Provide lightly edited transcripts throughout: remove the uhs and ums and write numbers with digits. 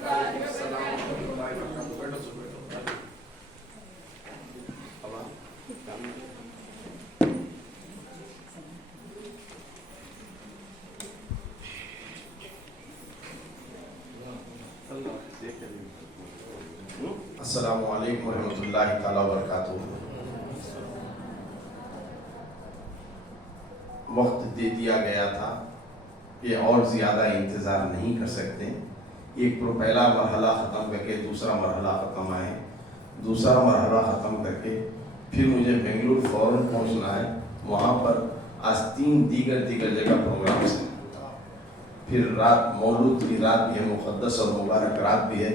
السلام علیکم ورحمۃ اللہ تعالی وبرکاتہ۔ وقت دے دیا گیا تھا کہ اور زیادہ انتظار نہیں کر سکتے۔ ایک پہلا مرحلہ ختم کر کے دوسرا مرحلہ ختم آئے، دوسرا مرحلہ ختم کر کے پھر مجھے بنگلور فوراً پہنچنا ہے۔ وہاں پر آج 3 دیگر جگہ پروگرامس ہیں، پھر رات مولود کی رات بھی ہے، مقدس اور مبارک رات بھی ہے،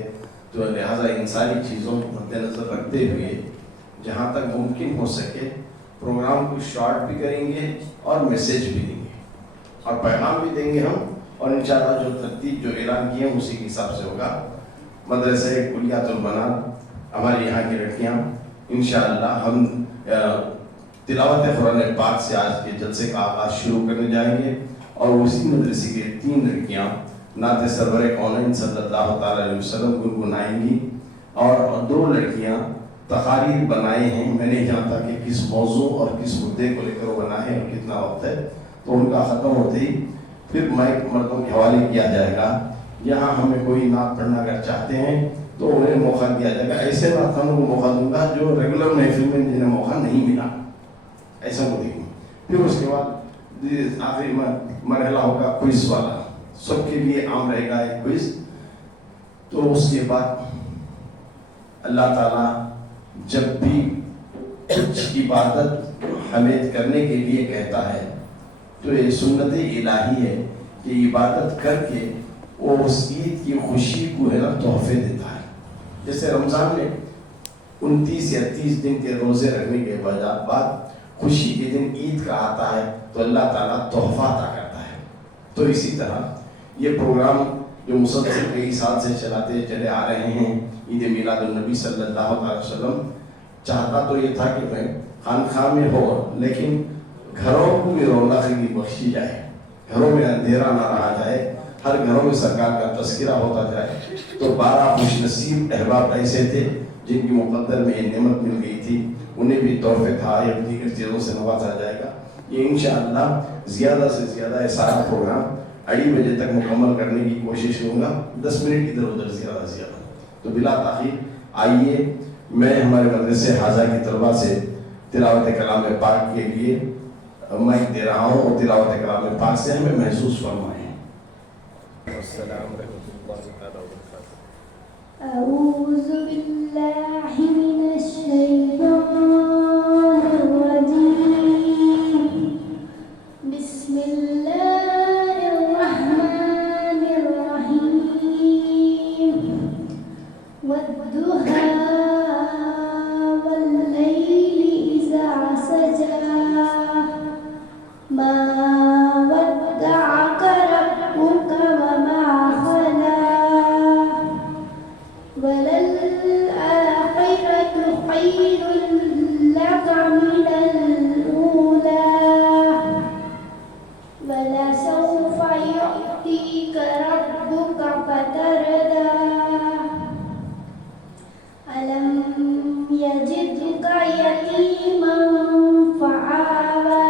تو لہٰذا ان ساری چیزوں کو مد نظر رکھتے ہوئے جہاں تک ممکن ہو سکے پروگرام کو شارٹ بھی کریں گے اور میسیج بھی دیں گے اور پیغام بھی دیں گے ہم، اور انشاءاللہ جو ترتیب جو اعلان کیے ہیں اسی کے حساب سے ہوگا۔ مدرسہ کلیات البنات ہمارے یہاں کی لڑکیاں انشاءاللہ ہم تلاوت قرآن پاک سے آج کے جلسے کا آغاز شروع کرنے جائیں گے، اور اسی مدرسے کے 3 لڑکیاں نعت سرور کونین صلی اللہ تعالی علیہ وسلم گنگنائیں گی، اور 2 لڑکیاں تقاریر بنائے ہیں۔ میں نے جانتا کہ کس موضوع اور کس مدعے کو لے کر وہ بنا ہے اور کتنا وقت ہے، تو ان کا ختم ہوتے ہی پھر مائک مردوں کے حوالے کیا جائے گا۔ یہاں ہمیں کوئی نعت پڑھنا اگر چاہتے ہیں تو انہیں موقع دیا جائے گا۔ ایسے نعتوں کو موقع دوں گا جو ریگولر محفل میں جنہیں موقع نہیں ملا، ایسا کو دیکھوں۔ پھر اس کے بعد آخری مرحلہ ہوگا کوئز والا، سب کے لیے عام رہے گا ایک کوئز۔ تو اس کے بعد اللہ تعالیٰ جب بھی کچھ عبادت حمید کرنے کے لیے کہتا ہے تو یہ سنت الہی ہے کہ عبادت کر کے وہ اس عید کی خوشی کو ہے نا تحفے دیتا ہے۔ جیسے رمضان میں 29 یا 30 دن کے روزے رکھنے کے بعد خوشی کے دن عید کا آتا ہے تو اللہ تعالیٰ تحفہ عطا کرتا ہے۔ تو اسی طرح یہ پروگرام جو مسلسل کئی سال سے چلاتے چلے آ رہے ہیں، عید میلاد النبی صلی اللہ علیہ وسلم، چاہتا تو یہ تھا کہ میں خانقاہ میں ہو لیکن گھروں کو بھی رونق کی بخشی جائے، گھروں میں اندھیرا نہ رہا جائے، ہر گھروں میں سرکار کا تذکرہ ہوتا جائے۔ تو 12 خوش نصیب احباب ایسے تھے جن کی مقدر میں یہ نعمت مل گئی تھی، انہیں بھی تحفے تھا یا دیگر چیزوں سے نوازا جائے گا۔ یہ انشاءاللہ زیادہ سے زیادہ یہ سارا پروگرام 2:30 بجے تک مکمل کرنے کی کوشش کروں گا، 10 منٹ ادھر ادھر زیادہ سے زیادہ۔ تو بلا تاخیر آئیے، میں ہمارے مدرسے حاضہ کی طلباء سے تلاوت کلام پاک کے لیے مائک دے رہا ہوں، اور تلاوت کلام پاک سے ہمیں محسوس فرمائیں۔ السلام علیکم ورحمۃ اللہ وبرکاتہ۔ اعوذ باللہ من الشیطان الرجیم، بسم اللہ الرحمن الرحیم، والضحیٰ واللیل اذا سجی، ما ودعک ربک وما خلی، وللآخرة خير لك من الأولى، ولسوف يعطيك ربك فترضى، ألم يجدك يتيما فآوى،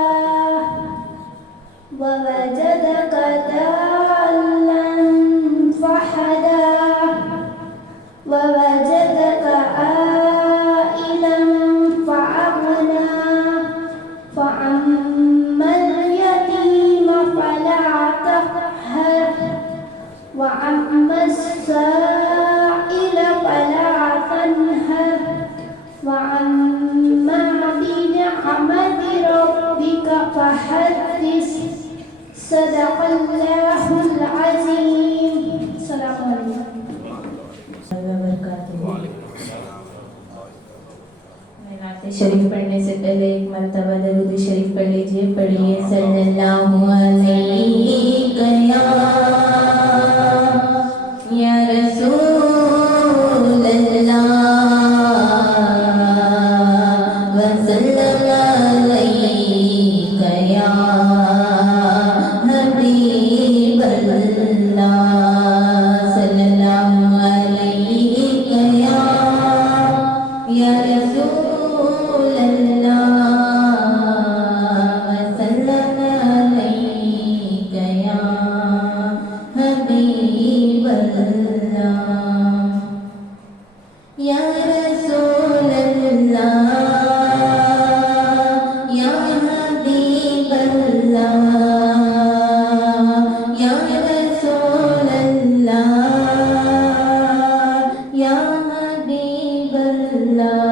ووجدك ضالا فهدى، ووجدك عائلا فأغنى، فأما اليتيم فلا تقهر، وأما السائل فلا تنهر، وأما بنعمة ربك فحدث۔ صدق اللہ العظیم۔ السلام علیکم وبرکاتہ۔ میں نعت شریف پڑھنے سے پہلے ایک مرتبہ درود شریف پڑھ لیجیے۔ پڑھیے صلی اللہ علیہ یا رسول اللہ وسلم علیہ یا حبیب اللہ، صلی اللہ یا رسول اللہ یا حبیب اللہ یا رسول اللہ یا حبیب اللہ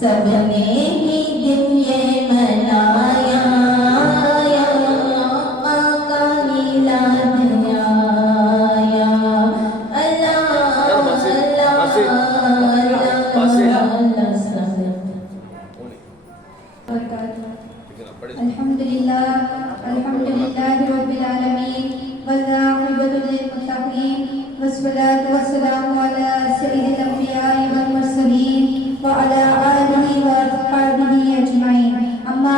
سب نے ہی دن یہ منایا یا آقا میلاد آیا اللہ الحمد للہ رب العالمین والعاقبۃ للمتقین والصلاة والسلام علی سید الانبیاء والمرسلین وعلى آله وأصحابه أجمعين أما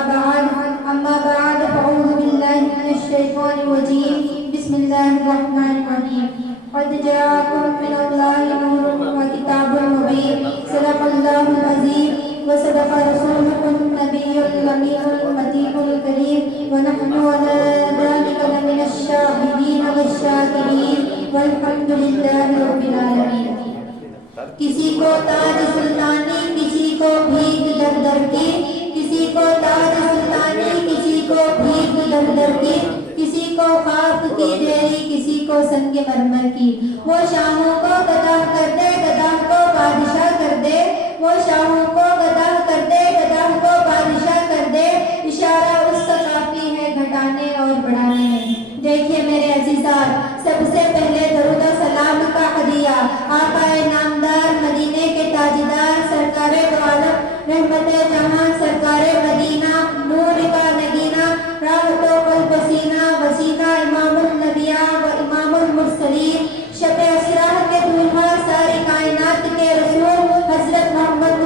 بعد فأعوذ بالله من الشيطان الرجيم بسم الله الرحمن الرحيم قد جاءكم من الله نور وكتاب مبين صدق الله العظيم وصدق رسوله النبي الأمين المتين الكريم ونحن على ذلك لمن الشاهدين والشاكرين والحمد لله رب العالمين. खाक की ढेरी, किसी को संग मरमर की। वो शाहों को गदा कर दे, गदा को बादशाह कर दे। वो शाहों को गदा कर दे, गदा को बादशाह कर दे। इशारा उसका काफी है घटाने और बढ़ाने में। देखिए मेरे अजीज़ान, सबसे पहले दरूद और सलाम का हदिया आकाए नामदार मदीने के ताजदार सरकारे दो आलम रहमत जहां सरकारे मदीना नूर का नगीना राहतो कल बसीना वसीना इमामुल नबिया व इमामुल मुरसलीन शब असरा के दूल्हा सारी कायनात के रसूल हजरत मोहम्मद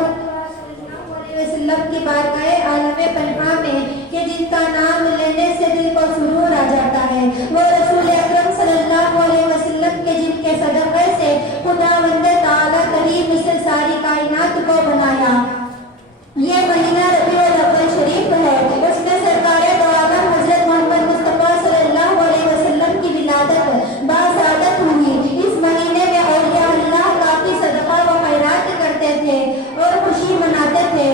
वसल्लम की बारगाहे आलम पन्हा में कि जिनका नाम लेने से दिल को सुरूर आ जाता है, वो रसूल अकरम सल्लल्लाहु अलैहि वसल्लम के जिनके सदक़े से खुदावंद ताला करीम इस सारी कायनात को बनाया। ये महीना रबीउल अव्वल शरीफ है, उसमें सरकारे दो आलम हजरत मोहम्मद मुस्तफा सल्लल्लाहु अलैहि वसल्लम की विलादत बासादत हुई। इस महीने में औलिया अल्लाह काफी सदका व खैरात करते थे और खुशी मनाते थे।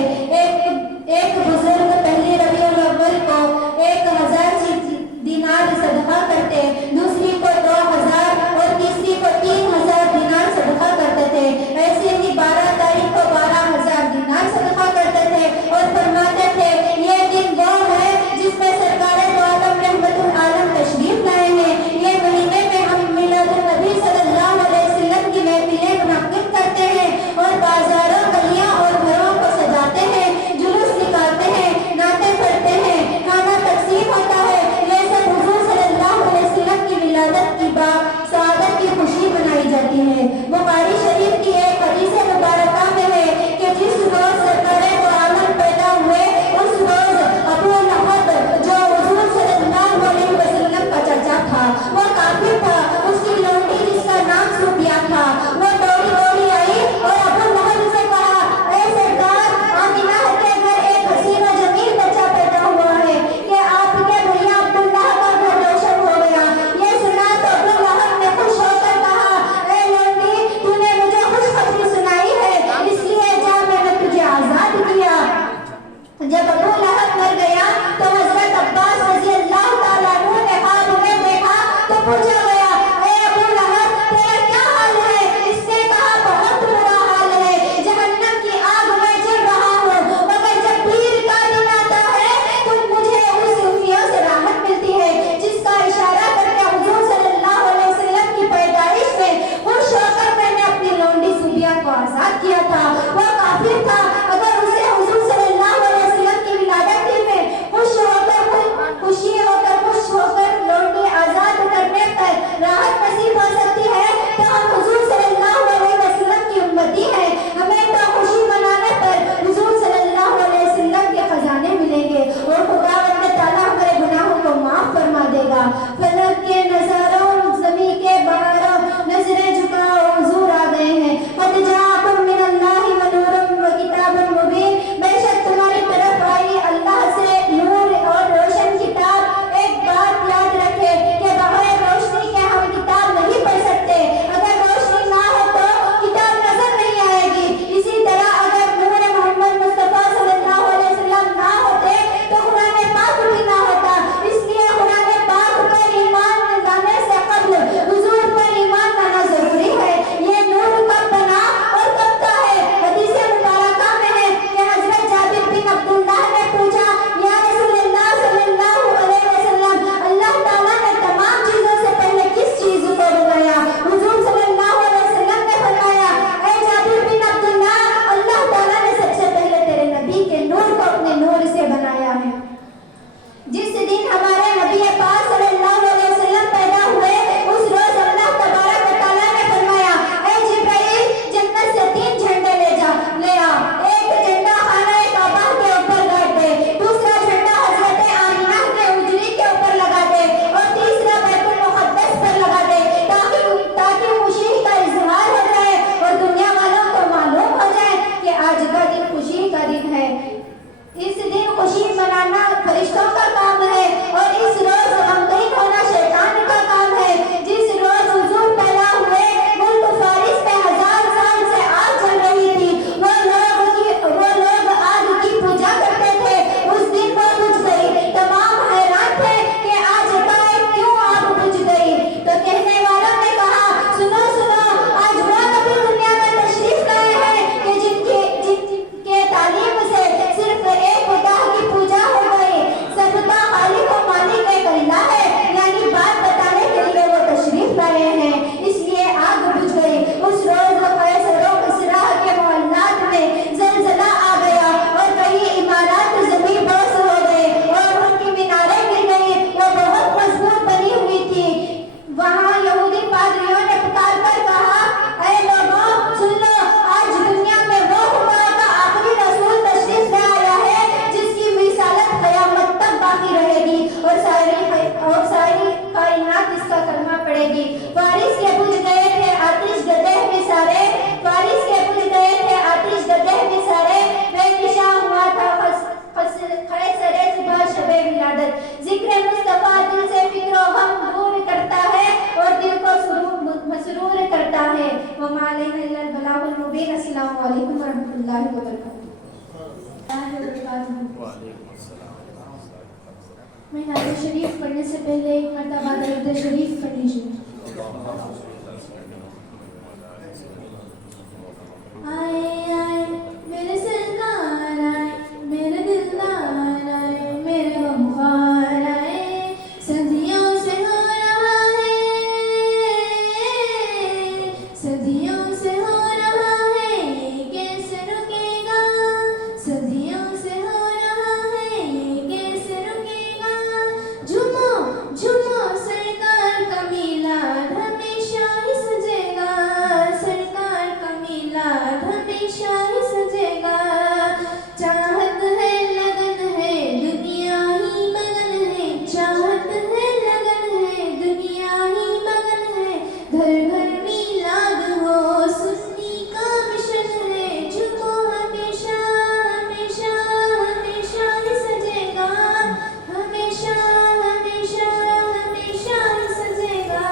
एक बुजुर्ग पहली रबीउल अव्वल को 1000 दिनार सदका करते, दूसरी को 2000 और तीसरी को 3000 दिनार सदका करते थे। ऐसे ही 12 तारीख को 12000 दिनार सदका करते थे और फरमाते थे ये दिन वो है जिसमें सरकारे दो आलम रहमतुल आलम तशरीफ लाए हैं। ये महीने में हम मिलादुन नबी सल्लल्लाहु अलैहि वसल्लम की महफिलें मुनक्किद करते हैं और बाजारों गलियां और घरों को सजाते हैं, जुलूस निकालते हैं, नाते पढ़ते हैं, खाना तकसीम होता है। ये सब हुजूर सल्लल्लाहु अलैहि वसल्लम की विलादत की सआदत की खुशी मनाई जाती है। बुखारी शरीफ की एक हदीस मुबारका में है कि जिस रोज सरकारे दो आलम पैदा हुए उस रोज अबू लहब जो हुजूर सल्लल्लाहु अलैहि वसल्लम का चाचा था, वो काफिर था, उसकी लौंडी जिसका नाम सुफिया था, वो दौड़ी दौड़ी आई और अबू लहब से कहा, ऐ सरकार, आमिना के घर एक हसीन और जमील बच्चा पैदा हुआ है कि आपके भैया अब्दुल्लाह का घर रोशन हो गया। ये सुना तो अबू लहब ने खुश होकर कहा, ऐ लौंडी, तूने मुझे खुशखबरी सुनाई है, इसलिए जा मैंने तुझे आजाद किया। जब अबू लहब मर गया तो हजरत अब्बास रज़ी अल्लाह ताला अन्हु ने ख्वाब में देखा तो पूछा गया, ऐ अबू लहब, तेरा क्या हाल है? इसने कहा, बहुत बुरा हाल है, जहन्नम की आग में जल रहा हूँ, मगर जब पीर का दिन आता है तो मुझे उस सूफियों से राहत मिलती है जिसका इशारा करके हुजूर सल्लल्लाहु अलैहि वसल्लम की पैदाइश में खुश होकर मैंने अपनी लौंडी सूफिया को आजाद किया था। वो काफिर था, अगर उसे हुजूर सल्लल्लाहु अलैहि वसल्लम की विलादत में खुश होकर लौंडी आजाद करने पर राहत नसीब हो सकती है तो हम हुजूर सल्लल्लाहु अलैहि वसल्लम की उम्मती हैं। हमें तो खुशी मनाने पर हुजूर सल्लल्लाहु अलैहि वसल्लम के खजाने मिलेंगे और खुदावंद ताला हमारे गुनाहों को माफ फरमा देगा। फलक के नजारों, ज़मीं के बहारों, नजरें झुकाओ, हुजूर आ गए हैं। कद जाअकुम मिनल्लाहि व नूरुम व किताबुम मुबीन, बेशक तुम्हारी तरफ आई अल्लाह से नूर और रोशन किताब। एक बात याद रखे कि बगैर रोशनी के हम किताब नहीं पढ़ सकते, अगर रोशनी ना हो तो किताब नजर नहीं आएगी। इसी तरह अगर नूर मोहम्मद मुस्तफा सल्लल्लाहु अलैहि वसल्लम ना होते तो कुरान पाक भी ना होता। इसलिए कुरान पाक पर ईमान लाने से कबल हुजूर पर ईमान लाना जरूरी है। ये नूर कब बना और कब का है? हदीस मुबारका में है कि हजरत जाबिर बिन अब्दुल्लाह ने पूछा, या रसूलल्लाह सल्लल्लाहु अलैहि वसल्लम, अल्लाह ताला ने तमाम चीजों से पहले किस चीज को बनाया? हुजूर सल्लल्लाहु अलैहि वसल्लम ने फरमाया, ऐ जाबिर बिन अब्दुल्लाह, अल्लाह ताला ने सबसे पहले तेरे नबी के नूर को अपने नूर से बनाया है। जिस दिन हमारे नबी पाक सल्लल्लाहु अलैहि वसल्लम पैदा हुए उस रोज अल्लाह तबारक व तआला ने फरमाया, ऐ जिब्राइल, जन्नत से 3 झंडे ले आ। एक झंडा खाना काबा के ऊपर गाड़ दे, दूसरा झंडा हजरत आमिना के उजरी के ऊपर लगा दे और तीसरा बैतुल मुक़द्दस पर लगा दे, ताकि खुशी का इजहार हो जाए और दुनिया वालों को मालूम हो जाए कि आज का दिन खुशी का दिन है। इस दिन खुशी मनाना फरिश्तों का काम है और इस रोज गमगीन होना शैतान का काम है। जिस रोज हुजूर पैदा हुए मुल्क फारिस में 1000 साल से आग जल रही थी, वो लोग आग की पूजा करते थे। उस दिन वो बुझ गई। तमाम हैरान थे कि आज एकाएक क्यों पड़ेगी। फारिस के बुझ गए थे आतिश गदह में सारे, फारिस के बुझ गए थे आतिश गदह में सारे, बेनिशा हुआ था खैसरे सुबह शबे विलादत। जिक्र मुस्तफा दिल से फिक्र गम दूर करता है और दिल को मसरूर करता है। वमा अलैना इल्लल बलागुल मुबीन। अस्सलामु अलैकुम व रहमतुल्लाहि व बरकातहू। मैं नात शरीफ पढ़ने से पहले एक मरतबा दरूद शरीफ पढ़ लीजिए। आए आए मेरे सरकार आए, मेरे दिलदार आए, मेरे गमखार आए, सदियों से हो रहा है, सदियों से हो रहा है, कैसे रुकेगा, सदियों से हो रहा है, कैसे रुकेगा। झूमो झूमो सरकार का मिलाद हमेशा ही सजेगा, सरकार का मिलाद हमेशा ही सजेगा। चाहत है लगन है दुनिया ही मगन है, चाहत है लगन है दुनिया ही मगन है। घर घर मिलाद हो सुन्नी का मिशन है, झूमो हमेशा हमेशा हमेशा ही सजेगा, हमेशा हमेशा हमेशा ही सजेगा।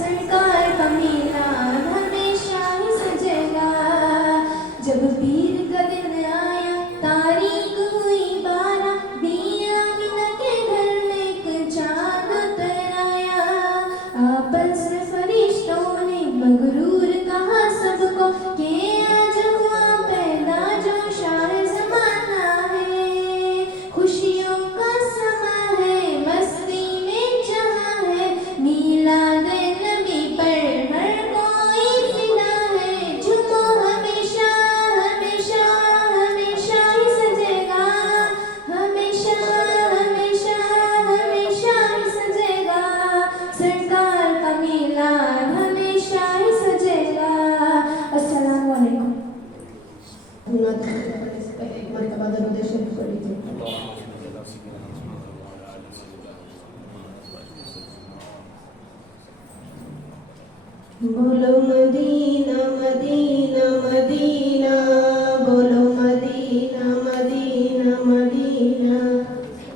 सरकार का मिलाद हमेशा ही सजेगा। जब पीर का दिन आया तारीख हुई 12, दिया बिना के घर में एक चाँद उतर आया। आपस में फरिश्तों ने मगरूर कहा सबको कि आज हुआ पैदा जो शाह ज़माना है। खुशियों का समा है, मस्ती में जहाँ है, मीलाद नबी पर हर कोई फिदा है। झूमो हमेशा हमेशा हमेशा ही सजेगा, हमेशा हमेशा हमेशा ही सजेगा। सरकार का मिलाद हमेशा ही सजेगा। अस्सलामु अलैकुम। नात शरीफ पढ़ने से पहले एक मरतबा दरूद शरीफ पढ़ लीजिए। बोलो मदीना मदीना मदीना, बोलो मदीना मदीना मदीना,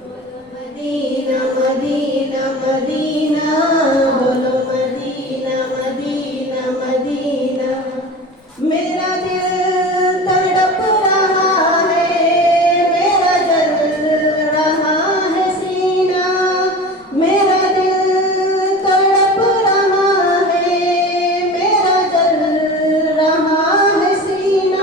बोलो मदीना मदीना मदीना, बोलो मदीना मदीना मदीना। मेरा दिल तड़प रहा है, मेरा जल रहा है सीना, मेरा दिल तड़प रहा है, मेरा जल रहा है सीना।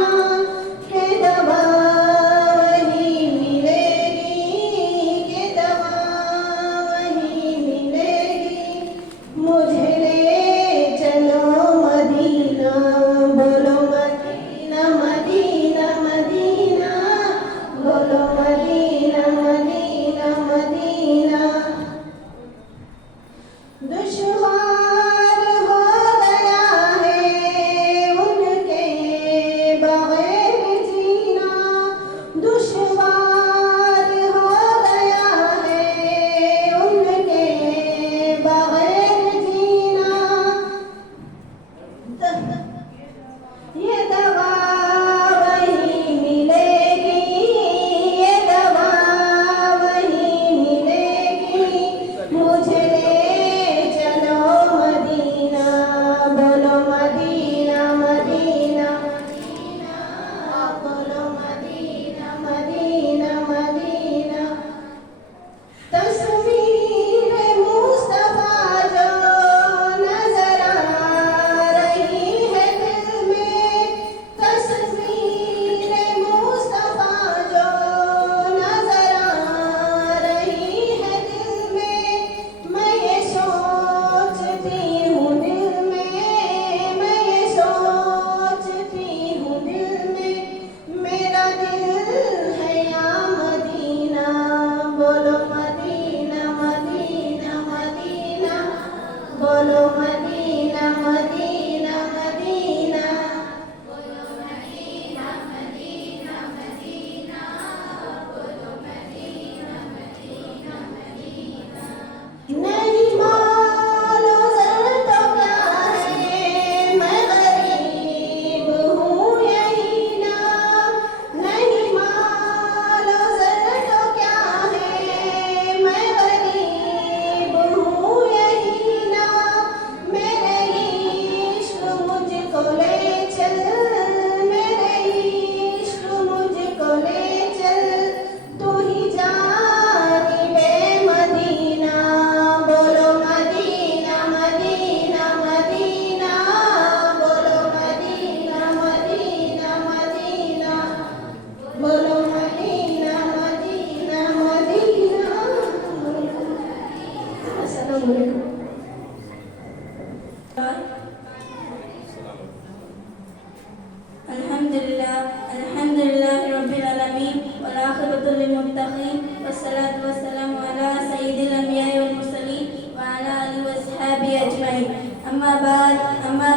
المتقين والصلاة والسلام على سيد الأنبياء والمرسلين وعلى آله وصحبه أجمعين أما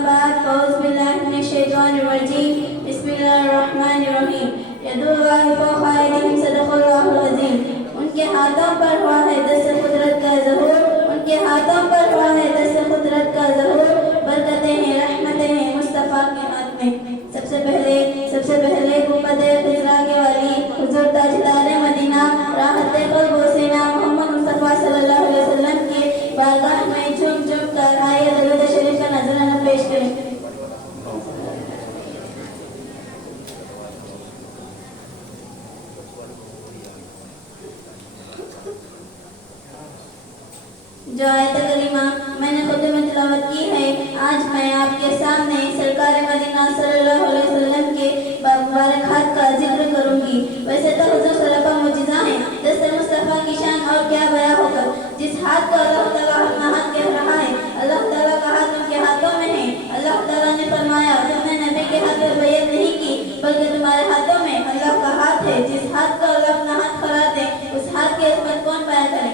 بعد فأعوذ بالله من الشيطان الرجيم بسم الله الرحمن الرحيم يد الله فوق أيديهم صدق الله العظيم उनके हाथों पर हुआ है दस्त कुदरत का ज़हूर उनके हाथों पर हुआ है दस्त कुदरत का ज़हूर बरकतें हैं रहमतें हैं मुस्तफ़ा के हाथ में सबसे पहले मुक़द्दे खिज़रा के वाली हुज़ूर ताजदार मदीना राहते क़ल्ब व सीना मोहम्मद मुस्तफ़ा सल्लल्लाहु अलैहि वसल्लम के बारगाह में झूम कर आए दरूद शरीफ का नजराना पेश करें। जो आयत करीमा मैंने खुद में तिलावत की है, आज मैं आपके सामने सरकार मदीना सल्लल्लाहु अलैहि वसल्लम के मुबारक हाथ का जिक्र करूंगी। वैसे तो हुजूर सल्लल्लाहु अलैहि वसल्लम मुजिज़ा है, दस्ते मुस्तफ़ा की शान और क्या बयां होकर। जिस हाथ को अल्लाह ताला अपना हाथ कह रहा है, अल्लाह ताला का हाथ उनके हाथों में है। अल्लाह ताला ने फरमाया, तुमने नबी के हाथ में बैयत नहीं की बल्कि तुम्हारे हाथों में अल्लाह का हाथ है। जिस हाथ को अल्लाह अपना हाथ करार दे उस हाथ की इस्मत कौन बयां करे।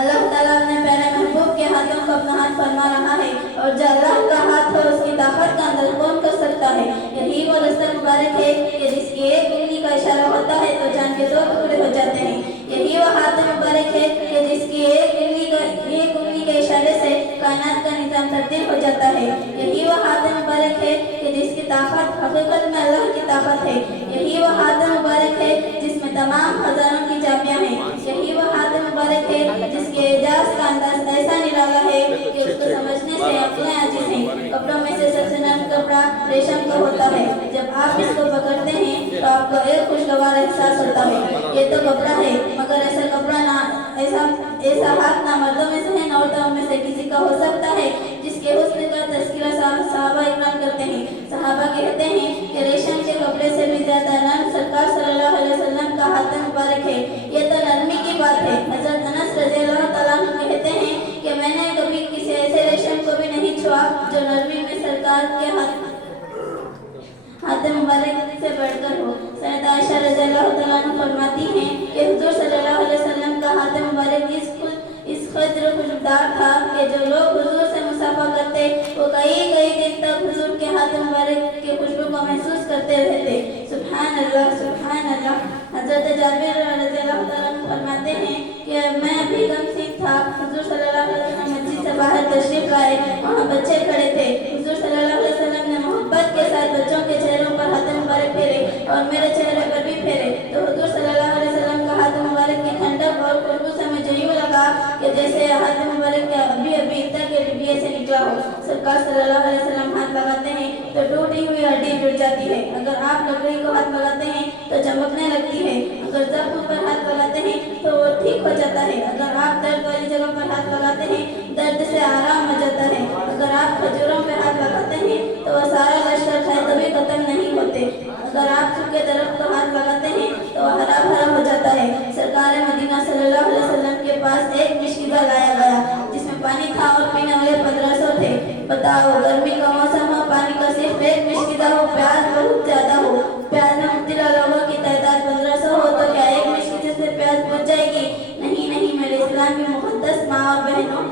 अल्लाह ताला अपने प्यारे महबूब के हाथों को अपना हाथ फरमा रहा है और जो अल्लाह का हाथ हो उसकी ताकत का अंदर कौन कर सकता है। यही वो रस्ता मुबारक है कि जिसकी एक उंगली का इशारा होता है तो जान के दो टुकड़े हो जाते हैं। यही वो हाथ मुबारक है कि जिसकी एक उंगली के इशारे से कायनात का निजाम तब्दील हो जाता है। यही वो हाथ मुबारक है कि जिसकी ताकत हकीकत में अल्लाह की ताकत है। यही वो हाथ मुबारक है जिसमें तमाम खजानों की चाबियां हैं। यही वो हाथ मुबारक है जिसके एजाज का अंदाज ऐसा निराला है कि उसको समझने से अक्लें आजिज़ हैं। कपड़ों में से सबसे नर्म कपड़ा रेशम का होता है। जब आप इसको पकड़ते हैं तो आपको एक खुशगवार एहसास होता है। ये तो कपड़ा है, मगर ऐसा कपड़ा ना ऐसा हाथ ना मर्दों में से है ना औरतों में से किसी का हो सकता है जिसके हुस्न का तज़किरा सहाबा इकराम करते हैं। सहाबा कहते हैं कि रेशम के कपड़े से भी ज्यादा नर्म सरकार सल्लल्लाहु अलैहि वसल्लम का हाथ मुबारक है। ये तो नरमी की बात है। हज़रत अनस रज़ियल्लाहु तआला अन्हु कहते हैं कि मैंने कभी किसी ऐसे रेशम को भी नहीं छुआ जो नरमी में सरकार के हाथ मुबारक से बढ़कर हो। सैयदा आयशा रज़ियल्लाहु तआला अन्हा फरमाती हैं कि हुजूर सल्लल्लाहु अलैहि वसल्लम का हाथ मुबारक इस कदर खुशबूदार था कि जो लोग हुजूर से मुसाफा करते वो कई दिन तक हुजूर के हाथ मुबारक की खुशबू को महसूस करते रहते। सुभान अल्लाह सुभान अल्लाह। हज़रत जाबिर रज़ियल्लाहु तआला अन्हु फरमाते हैं कि मैं अभी कमसिन था, हुजूर सल्लल्लाहु अलैहि वसल्लम मस्जिद से बाहर तशरीफ लाए। वहाँ बच्चे खड़े थे। हुजूर सल्लल्लाहु अलैहि वसल्लम ने मोहब्बत के साथ बच्चों के चेहरों पर हाथ मुबारक फेरे और मेरे चेहरे पर भी फेरे तो हुजूर सल्लल्लाहु अलैहि वसल्लम का हाथ मुबारक की ठंडक और खुशबू से मुझे यूँ लगा कि जैसे हाथ मुबारक के अभी इफ्तार के डिब्बे से निकला हो। सरकार सल्लल्लाहु अलैहि वसल्लम हाथ लगाते हैं तो टूटी हुई हड्डी जुड़ जाती है। अगर आप लकड़ी को हाथ लगाते हैं तो चमकने लगती है। अगर जख्म पर हाथ लगाते हैं तो वो ठीक हो जाता है। अगर आप दर्द वाली जगह पर हाथ लगाते हैं दर्द से आराम हो जाता है। अगर आप खजूरों पर हाथ लगाते हैं तो वह सारा लश्कर खाए तभी खत्म नहीं होते। अगर आप सूखे दरख्त को हाथ लगाते हैं तो वह हरा भरा हो जाता है। सरकार मदीना सल्लल्लाहु अलैहि वसल्लम के पास एक मिश्किदा लाया गया जिसमें पानी था और पीने वाले 1500 थे। बताओ, गर्मी का मौसम हो, पानी का सिर्फ एक मिश्किदा हो, प्यास बहुत ज्यादा हो, प्यास में मुब्तला लोगों की तादाद 1500 हो तो क्या एक मिश्किदे से प्यास बुझ जाएगी? नहीं मेरे इस्लाम की मुक़द्दस माँ और बहनों,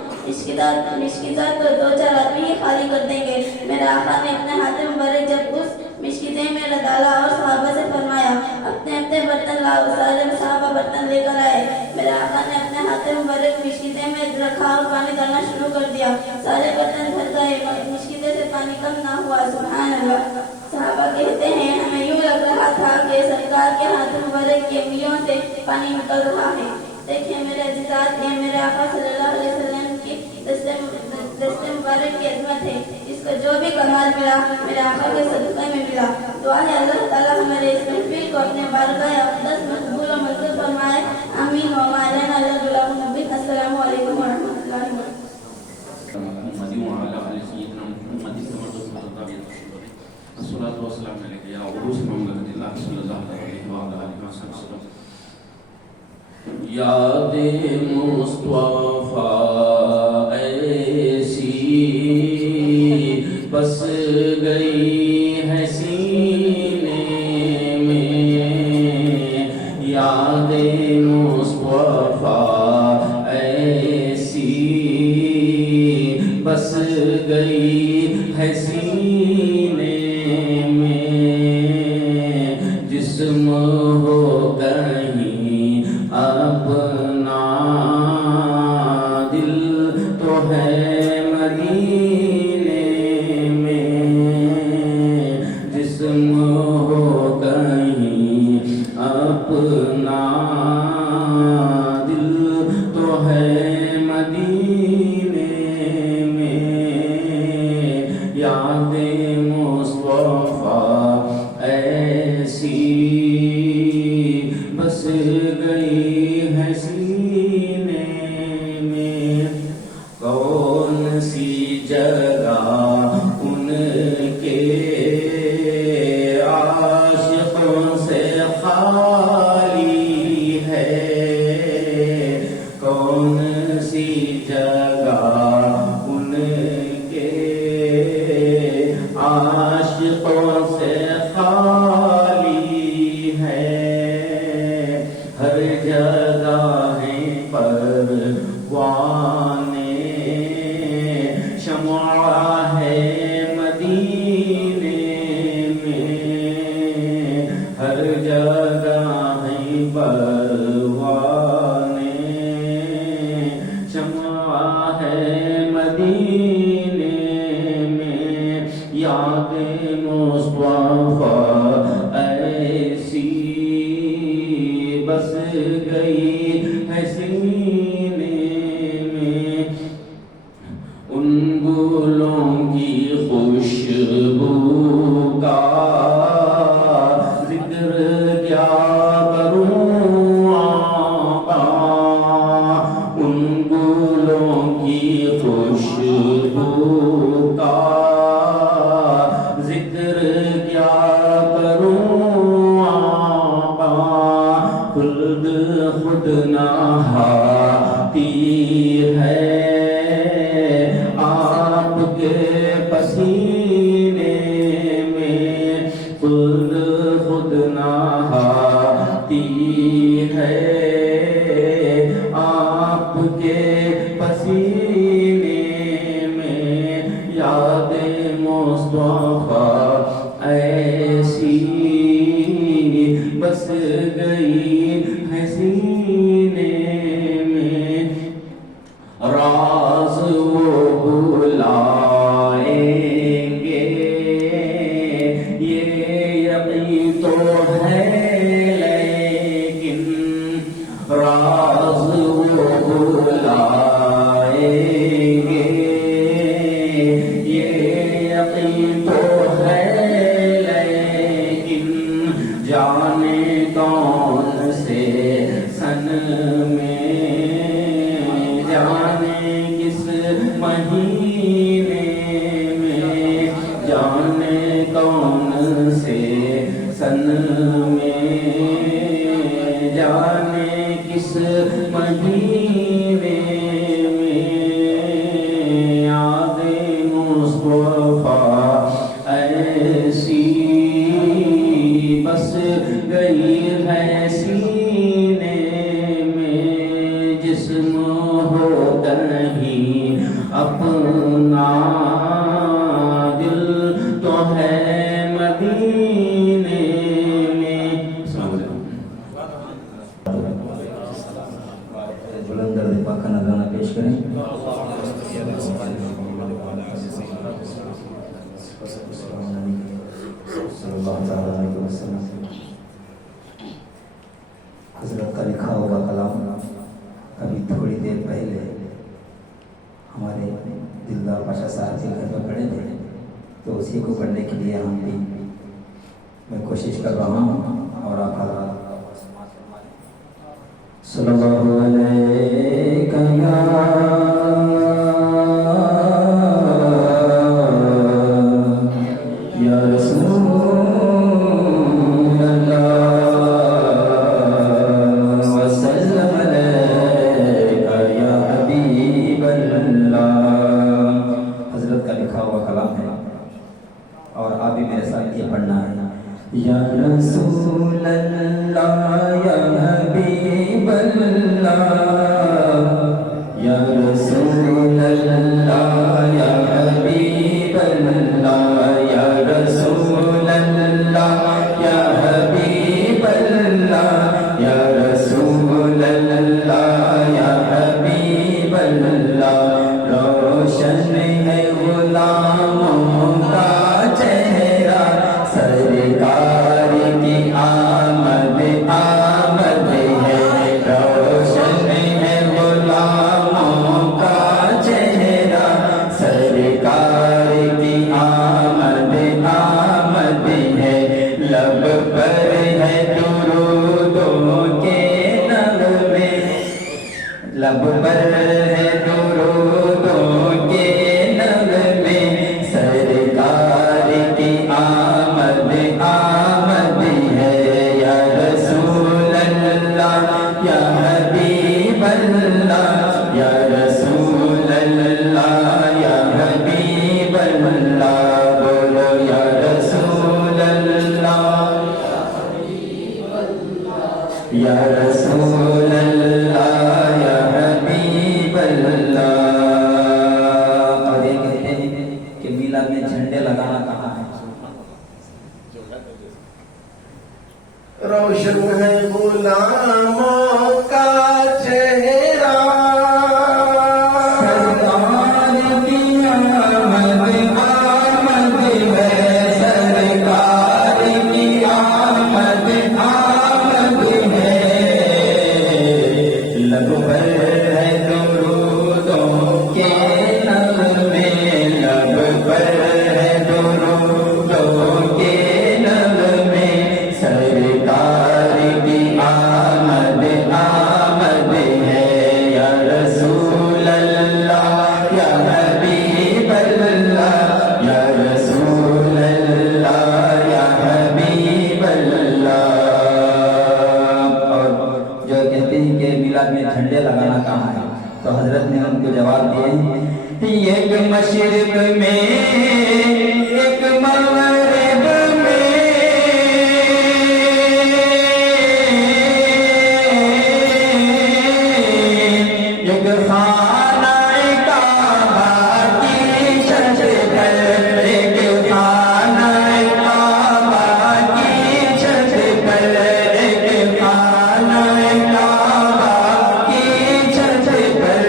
मिश्किदा तो 2-4 आदमी ही खाली कर देंगे। मेरे आका ने अपने हाथ मुबारक जब उस मिश्किदे में डाला और सहाबा से फरमाया अपने बर्तन लाओ। सारे सहाबा बर्तन लेकर आए। मेरे आका ने अपने हाथ मुबारक मिश्किदे में रखा और पानी डालना शुरू कर दिया। सारे बर्तन भर गए मगर मिश्किदे से पानी कम ना हुआ। सुभान अल्लाह। सहाबा कहते हैं हमें यूँ लग रहा था कि सरकार के हाथ मुबारक की उंगलियों से पानी निकल रहा है। देखिए मेरे अज़ीज़ात, ये मेरे आका सल्लल्लाहु अलैहि वसल्लम की दस्ते मुबारक की अज़मत है। इसको जो भी कमाल मिला मेरे आका के सदक़े में मिला। दुआ है अल्लाह ताला हमारे इस महफिल को अपने बारगाह अक़दस में कबूल और मंजूर फरमाए। आमीन व मौलाना अल्लाह नबी। अस्सलामु अलैकुम व रहमतुल्लाहि व याद मुस्तफा ऐसी बस गई है सीने में, याद مصطفیٰ ایسی بس گئی ہے سینے میں، جسم ہو کہیں اپنا دل تو ہے مدینے میں، جسم ہو کہیں اپنا دل تو ہے مدینے میں، یاد مصطفیٰ ایسی بس گئی ہے سینے میں، کون سی جگہ ان کے عاشقوں سے خالی ہے، کون سی جگہ ان کے عاشقوں سے خالی ہے، ہر جگہ ہیں پروانے، شمع ہے مدینے میں، ہر جگہ ہیں پروانے، شمع ہے مدینے میں، یاد مصطفیٰ ایسی بس گئی ہے سینے میں، ان گلوں کی خوشبو کا ذکر کیا کروں آقا، ان گلوں کی خوشبو کا ذکر کیا کروں آقا، خلد خود نہاتی ہے آپ کے پسینے میں، خود خود نہاتی ہے آپ کے پسینے میں، یاد مصطفیٰ ایسی بس گئی ہے سینے میں، راز وہ بلائیں گے یہ یقین تو ہے، لیکن راز وہ بلائیں گے یہ یقین تو ہے، لیکن جانے کون سے سن میں، جانے کس مہینے میں، جانے کون سے سن میں، جانے کس مہینے میں، یاد مصطفیٰ ایسی بس گئی ہے سینے میں، جسم ہو کہیں اپنا دل تو ہے مدینے میں۔ السلام علیکم۔ بلند درد پاک کا نذرانہ پیش کریں۔ صلی اللہ علیہ وسلم۔ حضرت کا لکھا ہوا کلام ابھی تھوڑی دیر پہلے ہمارے دلدار پاشا صاحب کے گھر میں پڑھے تھے، تو اسی کو پڑھنے کے لیے ہم بھی میں کوشش کر رہا ہوں، اور آپ حضرات صلی اللہ علیہ یا رسول اللہ وسلم علیکہ یا حبیب اللہ۔ حضرت کا لکھا ہوا کلام ہے، اور آپ بھی میرے ساتھ یہ پڑھنا ہے۔ یا رسول اللہ یا حبیب लब पर है दुरूदों के नग़मे, सरकार की आमद आमद है। या रसूल अल्लाह या हबीब अल्लाह, या रसूल अल्लाह या हबीब अल्लाह, बोलो या रसूल अल्लाह या रसूल अल्लाह या हबीब अल्लाह। और ये कहते हैं कि मिलाद में झंडे लगाना कहाँ है? रोशन है गुलामों का चेहरा, सरकार की आमद आमद है, सरकार की आमद आमद है। लब पर है दुरूदों के नग़मे, लब पर है दुरूदों के नग़मे, सरकार की आमद आमद है। या रसूल अल्लाह या हबीब अल्लाह, या रसूल अल्लाह या हबीब अल्लाह। और जो कहते हैं कि मिलाद में झंडे लगाना कहाँ है, तो हजरत ने उनको जवाब दिए, एक मशरिक में एक मगरिब में, एक खाना काबा की छत पर, एक खाना काबा की छत पर, एक खाना काबा की छत पर,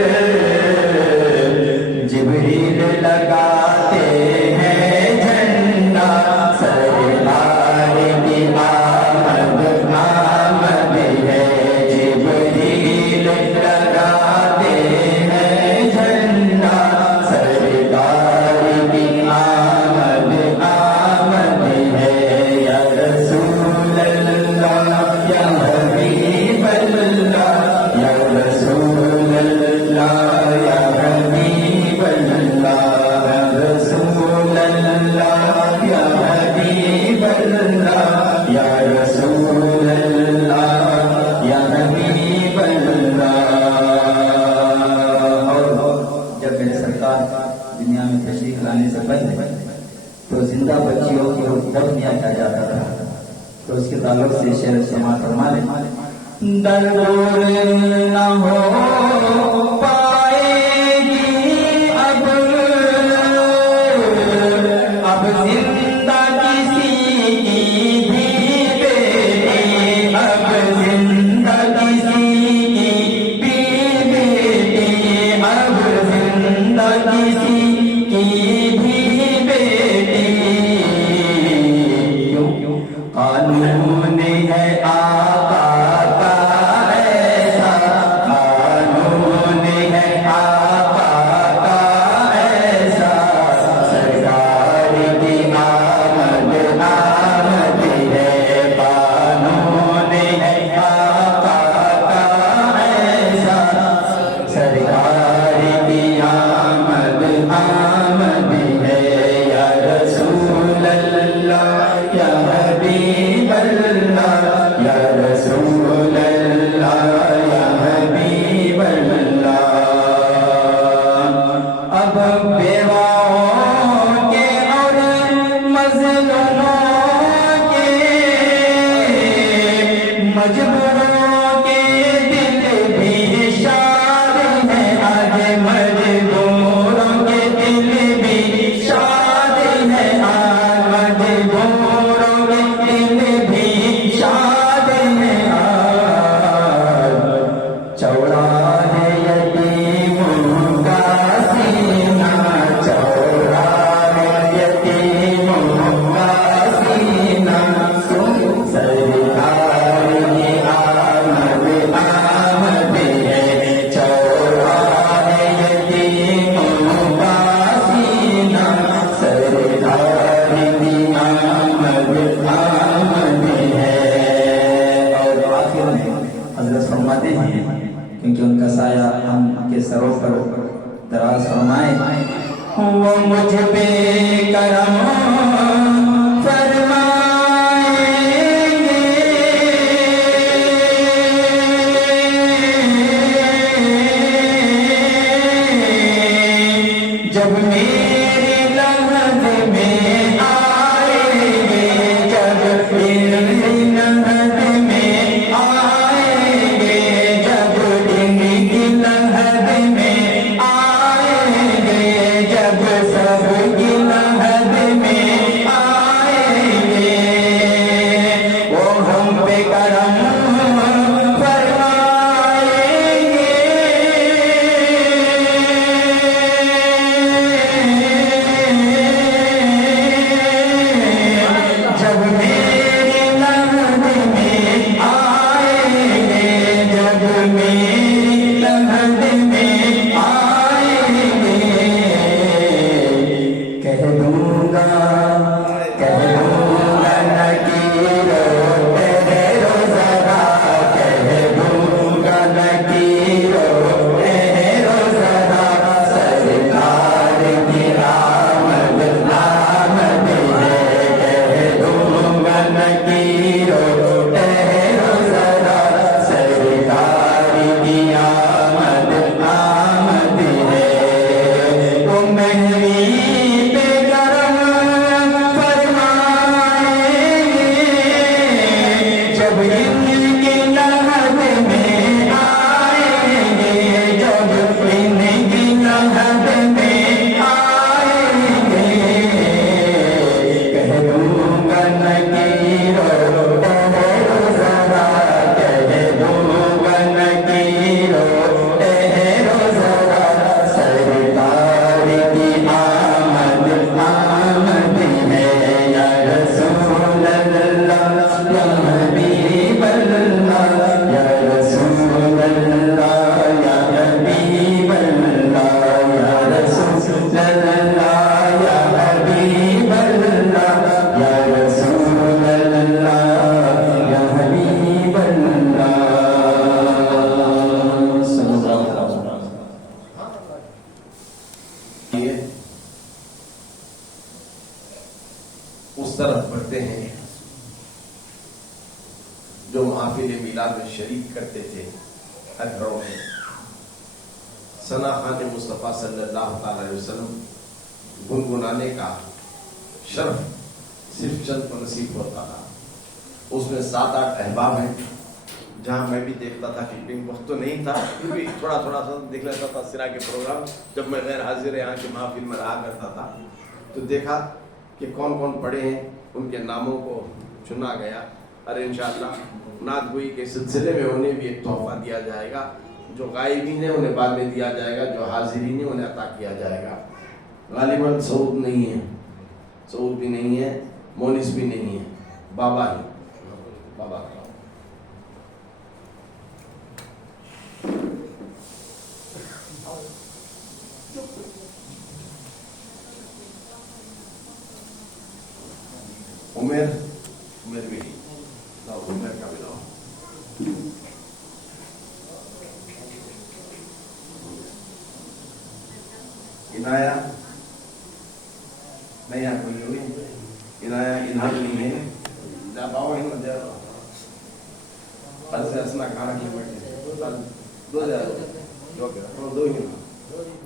जिब्रील लगाते हैं झंडा, सरकार की आमद आमद है। जिब्रील लगाते हैं झंडा, सरकार की आमद आमद है। या रसूल अल्लाह या हबीब अल्लाह, या रसूल अल्लाह या हबीब अल्लाह, या रसूल अल्लाह या हबीब अल्लाह, या रसूल अल्लाह या हबीब अल्लाह। और जब मेरे सरकार दुनिया में तशरीफ लाने से पहले तो जिंदा बच्चियों की दफन किया जाता था, तो उसके ताल्लुक से शेर समात फरमाने, दरदूर न हो पाएगी अब जिंदा किसी की भी बेटी, अब जिंदा किसी की भी बेटी, अब जिंदा किसी की भी बेटी। क्यों? कानून है आका का ऐसा, कानून है आका का ऐसा, सरकार की आमद आमद है। कानून है आका का ऐसा, सरकार की आमद आमद है। या रसूल अल्लाह या हबीब अल्लाह, या रसूल अल्लाह या हबीब अल्लाह। अब बेवाओं के और मज़लूमों के, मजबूरों के दिल भी शाद है, आज मजबूरों के दिल भी शाद है, आज मजबूरों के दिल भी शाद है। आज चौड़ा है यतीमों का सीना, चौड़ा है यतीमों का सीना, सरकार की आमद आमद है। चौड़ा है यतीमों का सीना, सरकार की आमद आमद है। और आखिर में हजरत फरमाते हैं क्योंकि उनका साया हम के सरों पर दराज फरमाए। वो मुझ पे करम जब मेरी लहद में आएंगे, जब मेरी लहद में आएंगे, जब इनकी लहद में आएंगे, जब सबकी लहद में आएंगे, वो हम पे करम उस तरफ बढ़ते हैं जो महफिल मिलाद में शरीक करते थे हर घरों में। सना खान मुस्तफ़ा सल्लल्लाहु अलैहि वसल्लम गुनगुनाने का शर्फ सिर्फ चंद को नसीब होता था। उसमें 7-8 अहबाब हैं, जहाँ मैं भी देखता था कि वक्त तो नहीं था, फिर भी थोड़ा थोड़ा सा देख लेता था सिरा के प्रोग्राम। जब मैं गैर हाजिर यहाँ की महफिल में रहा करता था तो देखा कि कौन कौन पढ़े हैं, उनके नामों को चुना गया। और इंशाअल्लाह नात गोई के सिलसिले में उन्हें भी एक तोहफा दिया जाएगा। जो गायबीन है उन्हें बाद में दिया जाएगा, जो हाजिरीन है उन्हें अता किया जाएगा। गालिबन सऊद नहीं है, सऊद भी नहीं है, मोनिस भी नहीं है, बाबा ही बाबा। उमेर भी लाओ, उमेर का भी लाओ। इनाया नहीं आ कोई हुई, इनाया इन्हार नहीं है, जा बाबा ही मत जाओ। बस असना खाना के बैठे दो जा दो ही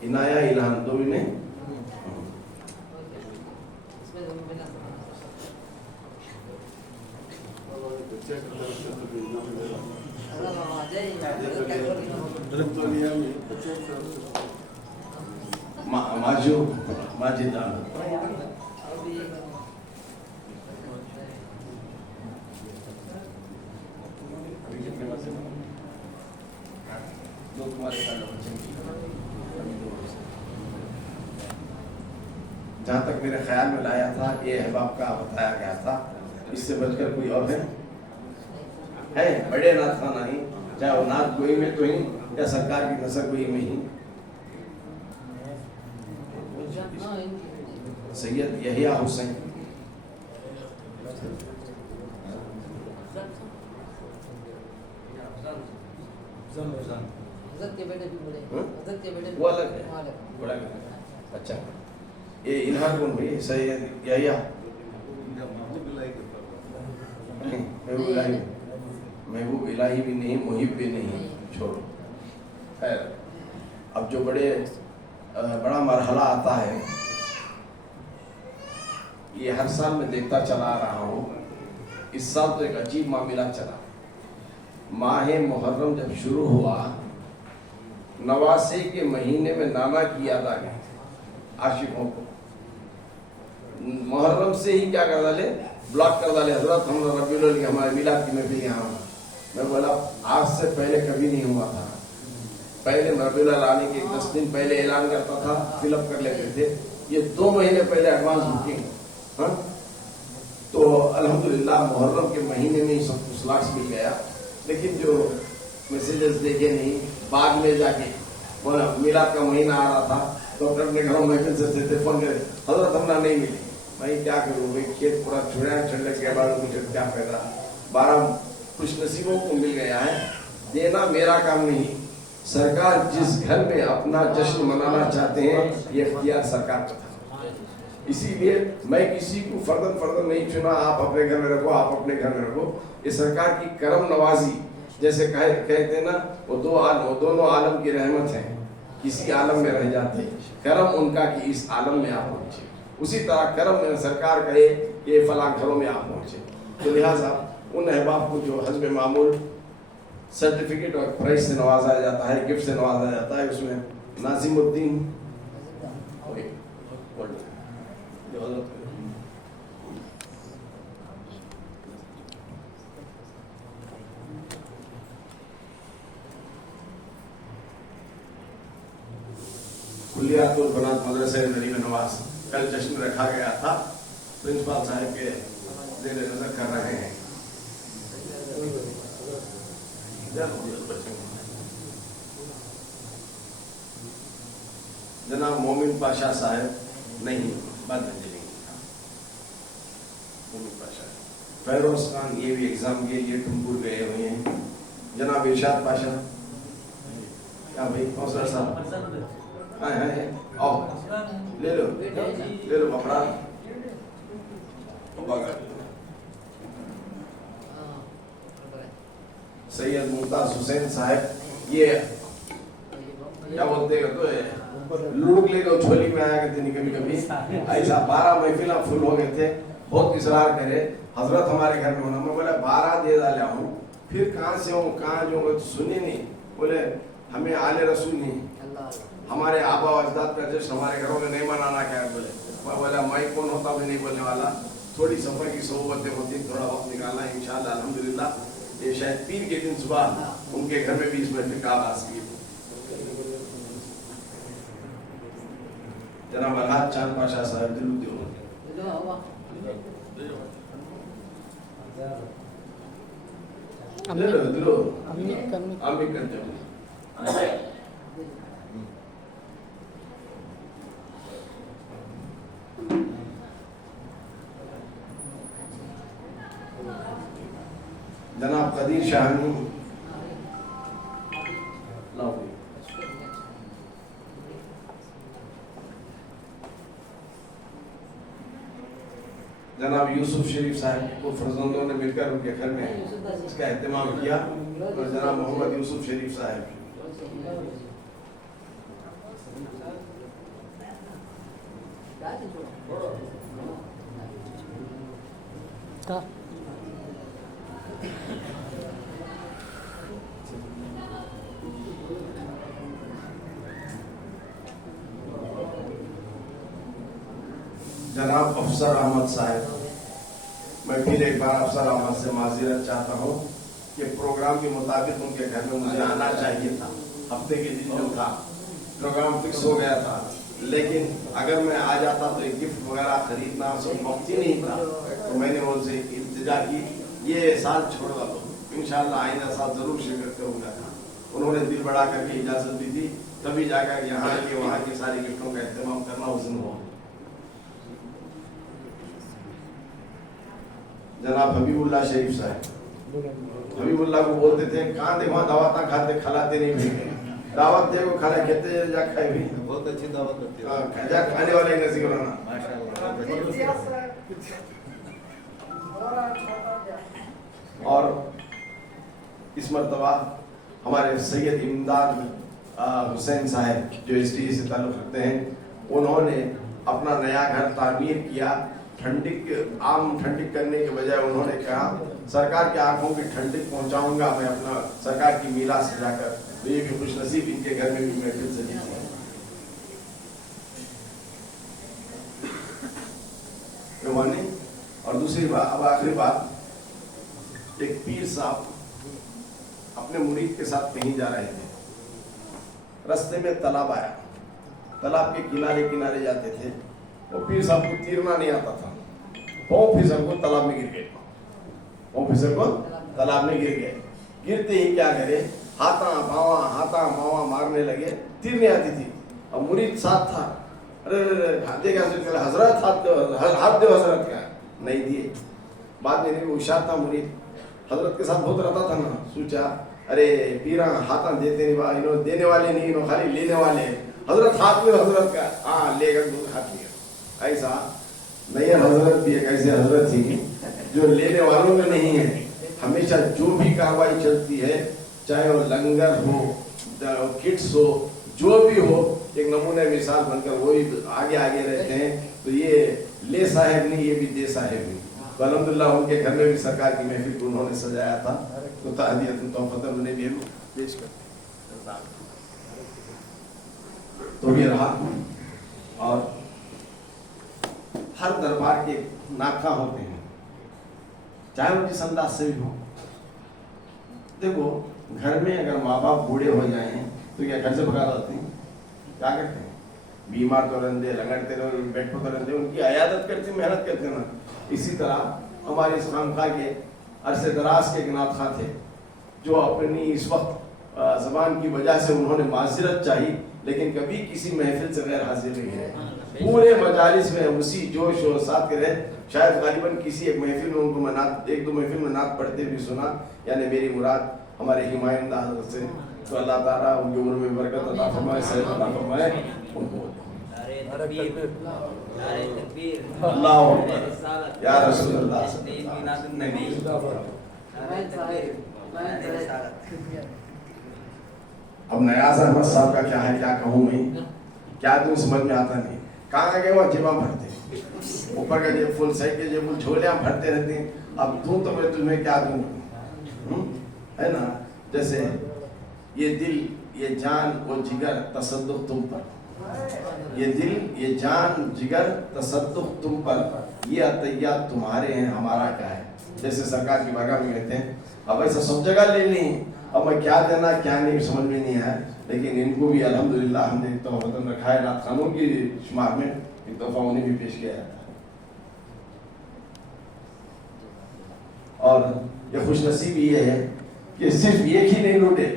इनाया इल्हाम दो ही नहीं। माजू माजिदान जहाँ तक मेरे ख्याल में लाया था ये अहबाब का बताया गया था, इससे बचकर कोई और है बड़े नाथ खाना ही, चाहे वो नाथ गोई में तो ही या सरकार की नसर गोई में ही। सैयद यहिया हुसैन वो अलग है, बड़ा अलग है। अच्छा, ये इन्हार कौन भाई? सैयद याया महबूब इलाही भी नहीं, मुहिब भी नहीं, छोड़ो। खैर, अब जो बड़ा मरहला आता है, ये हर साल मैं देखता चला आ रहा हूँ। इस साल तो एक अजीब मामला चला। माह मुहर्रम जब शुरू हुआ, नवासे के महीने में नाना की याद आ गई आशिकों को। मुहर्रम से ही क्या कर डाले, ब्लॉक कर डाले। हजरत हम रबीउल अव्वल की हमारे मिलाद की महफिल यहाँ। मैं बोला आज से पहले कभी नहीं हुआ था। पहले रबीउल अव्वल आने के 10 दिन पहले ऐलान करता था, फिलअप कर लेते थे। ये 2 महीने पहले एडवांस बुकिंग। हाँ, तो अल्हम्दुलिल्लाह मुहर्रम के महीने में ही सब कुछ स्लॉट्स मिल गया। लेकिन जो मैसेजेस देखे नहीं, बाद में जाके बोला मिलाद का महीना आ रहा था, डॉक्टर ने घरों महफिल से थे, फोन करे हजरत हमना नहीं मिली। भाई क्या करूँ भाई, खेत पूरा छुड़ा चढ़ने के बाद मुझे क्या फायदा। 12 खुश नसीबों को मिल गया है, देना मेरा काम नहीं। सरकार जिस घर में अपना जश्न मनाना चाहते हैं, ये इख्तियार सरकार का था। इसीलिए मैं किसी को फर्दन नहीं चुना, आप अपने घर में रखो, आप अपने घर में रखो। ये सरकार की करम नवाजी, जैसे कहते हैं ना, वो दोनों आलम की रहमत है, किसी आलम में रह जाते, करम उनका कि इस आलम में आप पहुंचे। उसी तरह करम में सरकार कहे ये फलां घरों में आप पहुंचे। तो लिहाजा उन अहबाब को जो हस्ब मामूल सर्टिफिकेट और प्राइज से नवाजा जाता है, गिफ्ट से नवाजा जाता है, उसमें नाजिमुद्दीन कुलियातुल बनात मदरसा नरीम नवाज कल जश्न रखा गया था। प्रिंसिपल साहब के जेर नजर कर रहे हैं। जनाब मोमिन पाशा साहब नहीं, बंद मोमिन पाशा, फैरोज खान ये भी एग्जाम के लिए टुमपुर गए हुए हैं। जनाब इरशाद पाशा, क्या भाई कौसर साहब, आओ ले लो पकड़ा। सैयद मुमताज हुसैन साहब, ये क्या बोलते हैं तो लुढ़क लेकर झोली में आया करते नहीं, कभी ऐसा 12 महफिला फुल हो गए थे। बहुत इसरार करे हजरत हमारे घर में होना। मैं बोला 12 दे डाला हूँ, फिर कहाँ से हूँ कहाँ जो सुनी नहीं। बोले हमें आले रसूल नहीं, हमारे आबा अजदाद का जश्न हमारे घरों में नहीं मनाना क्या है। बोले मैं बोला मैं कौन होता भी नहीं बोलने वाला। थोड़ी सफर की सोबतें होती, थोड़ा वक्त निकालना इंशाअल्लाह अल्हम्दुलिल्लाह। ये शायद पीर के दिन सुबह उनके घर में भी इस महफिल का आगाज की। जनाब अलहाज चांद पाशा साहब दिलुद्दीन जनाब कदीर शाहनी, जनाब यूसुफ शरीफ साहब को फर्जंदों ने मिलकर उनके घर में इसका एहतमाम किया। और जनाब मोहम्मद यूसुफ शरीफ साहब, जनाब अफसर अहमद साहब, मैं फिर एक बार अफसर अहमद से माज़िरत चाहता हूँ कि प्रोग्राम के मुताबिक उनके घर में मुझे आना चाहिए था। हफ्ते के दिन जो था प्रोग्राम फिक्स हो गया था, लेकिन अगर मैं आ जाता तो एक गिफ्ट वगैरह खरीदना सब वक्त ही नहीं था। तो मैंने उनसे इल्तिजा की ये साल छोड़ दो, इंशाअल्लाह आइंदा साल जरूर शिरकत करूंगा। उन्होंने दिल बढ़ा करके इजाजत दी थी, तभी जाकर यहाँ के वहाँ की सारी गिफ्टों का एहतमाम करना उसने हुआ। जनाब हबीबुल्लाह शरीफ साहब, हबीबुल्लाह को बोलते थे कहाँ थे वहाँ दवाता खाते खिलाते नहीं मिलते। दावत दे को खाना खेते जा खाए भी बहुत अच्छी दावत होती है। हाँ जा खाने वाले नसीब रहना। और इस मर्तबा हमारे सैयद इमदाद हुसैन साहब जो SDA से ताल्लुक़ रखते हैं, उन्होंने अपना नया घर तामीर किया। आम ठंडिक करने के बजाय उन्होंने कहा सरकार की आंखों की ठंडिक पहुंचाऊंगा मैं अपना सरकार की मीला सजाकर। तो ये भी खुश नसीब इनके घर में भी महफिल सजी थी। और दूसरी बात, अब आखिरी बात, एक पीर साहब अपने मुरीद के साथ कहीं जा रहे थे, रास्ते में तालाब आया, तालाब के किनारे किनारे जाते थे, वो पीर साहब को तैरना नहीं आता था, पाँव फिसल को तालाब में गिर गए, पाँव फिसल को तालाब में गिर गए। गिरते ही क्या करे, हाथा मावा मारने लगे, तीर नहीं आती थी। अब मुरीद साथ था, अरे हजरत हाथ दो हजरत का नहीं दिए। बाद में होशियार था मुरीद, हजरत के साथ बहुत रहता था ना, सोचा अरे पीरा हाथा देते नहीं, इन्हों देने वाले नहीं, इन्हों खाली लेने वाले। हजरत हाथ में हजरत का, हाँ लेकर दूध हाथ लिया। ऐसा नैयर हजरत भी एक ऐसे हजरत थी जो लेने वालों में नहीं है। हमेशा जो भी कार्रवाई चलती है, चाहे वो लंगर हो, किट्स हो, जो भी हो, एक नमूने मिसाल बनकर वो ही आगे आगे रहते हैं। तो ये ले साहेब नहीं, ये भी दे साहेब नहीं। तो अल्हम्दुलिल्लाह उनके घर में भी सरकार की महफिल को उन्होंने सजाया था। तो ताहदियतुन तोहफतन उन्हें भी पेश करते हैं। तो ये रहा। और हर दरबार के नाका होते हैं, चाहे वो जिस अंदाज से भी हो। देखो घर में अगर माँ बाप बूढ़े हो जाएं तो क्या घर से भगा देते हैं? क्या करते हैं? बीमार तो रहते, लंगड़ते रहो, बेड पर तो रहते, उनकी अयादत करते, मेहनत करते ना। इसी तरह हमारे इस खानका के अरसे दराज के गिनात खां थे, जो अपनी इस वक्त ज़बान की वजह से उन्होंने माज़रत चाही, लेकिन कभी किसी महफिल से गैर हाजिर नहीं है। पूरे मजालिस में उसी जोश और साथ के रहे। शायद गालिबन किसी एक महफिल में उनको नात, एक दो महफिल में नात पढ़ते भी सुना। यानी मेरी मुराद हमारे हिमायतदा हज़रत से, तो अल्लाह ताला उनकी उम्र में बरकत अता फरमाए, सेहत अता फरमाए उनको। अल्लाह अकबर या रसूल अल्लाह। अब नयाज़ अहमद साहब का क्या है, क्या कहूँ मैं, क्या तुम समझ में आता नहीं। कहाँ गए वहाँ जेबा भरते, ऊपर का जेब फुल, साइड के जेब फुल, झोलियाँ भरते रहते हैं। अब तू तो मैं तुम्हें क्या दूँ, है ना। जैसे ये दिल, ये जान, वो जिगर, तसद्दुक़ तुम पर। ये दिल, ये जान, जिगर, तसद्दुक़ तुम पर, ये अतैयात तुम्हारे हैं, हमारा क्या है। जैसे सरकार की बारगाह में कहते हैं। अब ऐसा सब जगह ले ली, अब मैं क्या देना क्या नहीं समझ में नहीं आया। लेकिन इनको भी अल्हम्दुलिल्लाह हमने एक तोहफ़तन रखा है, नात खानों की शुमार में एक तोहफ़ा उन्हें भी पेश किया जाता है। और ये खुशनसीबी ये है कि सिर्फ एक ही नहीं लूटे।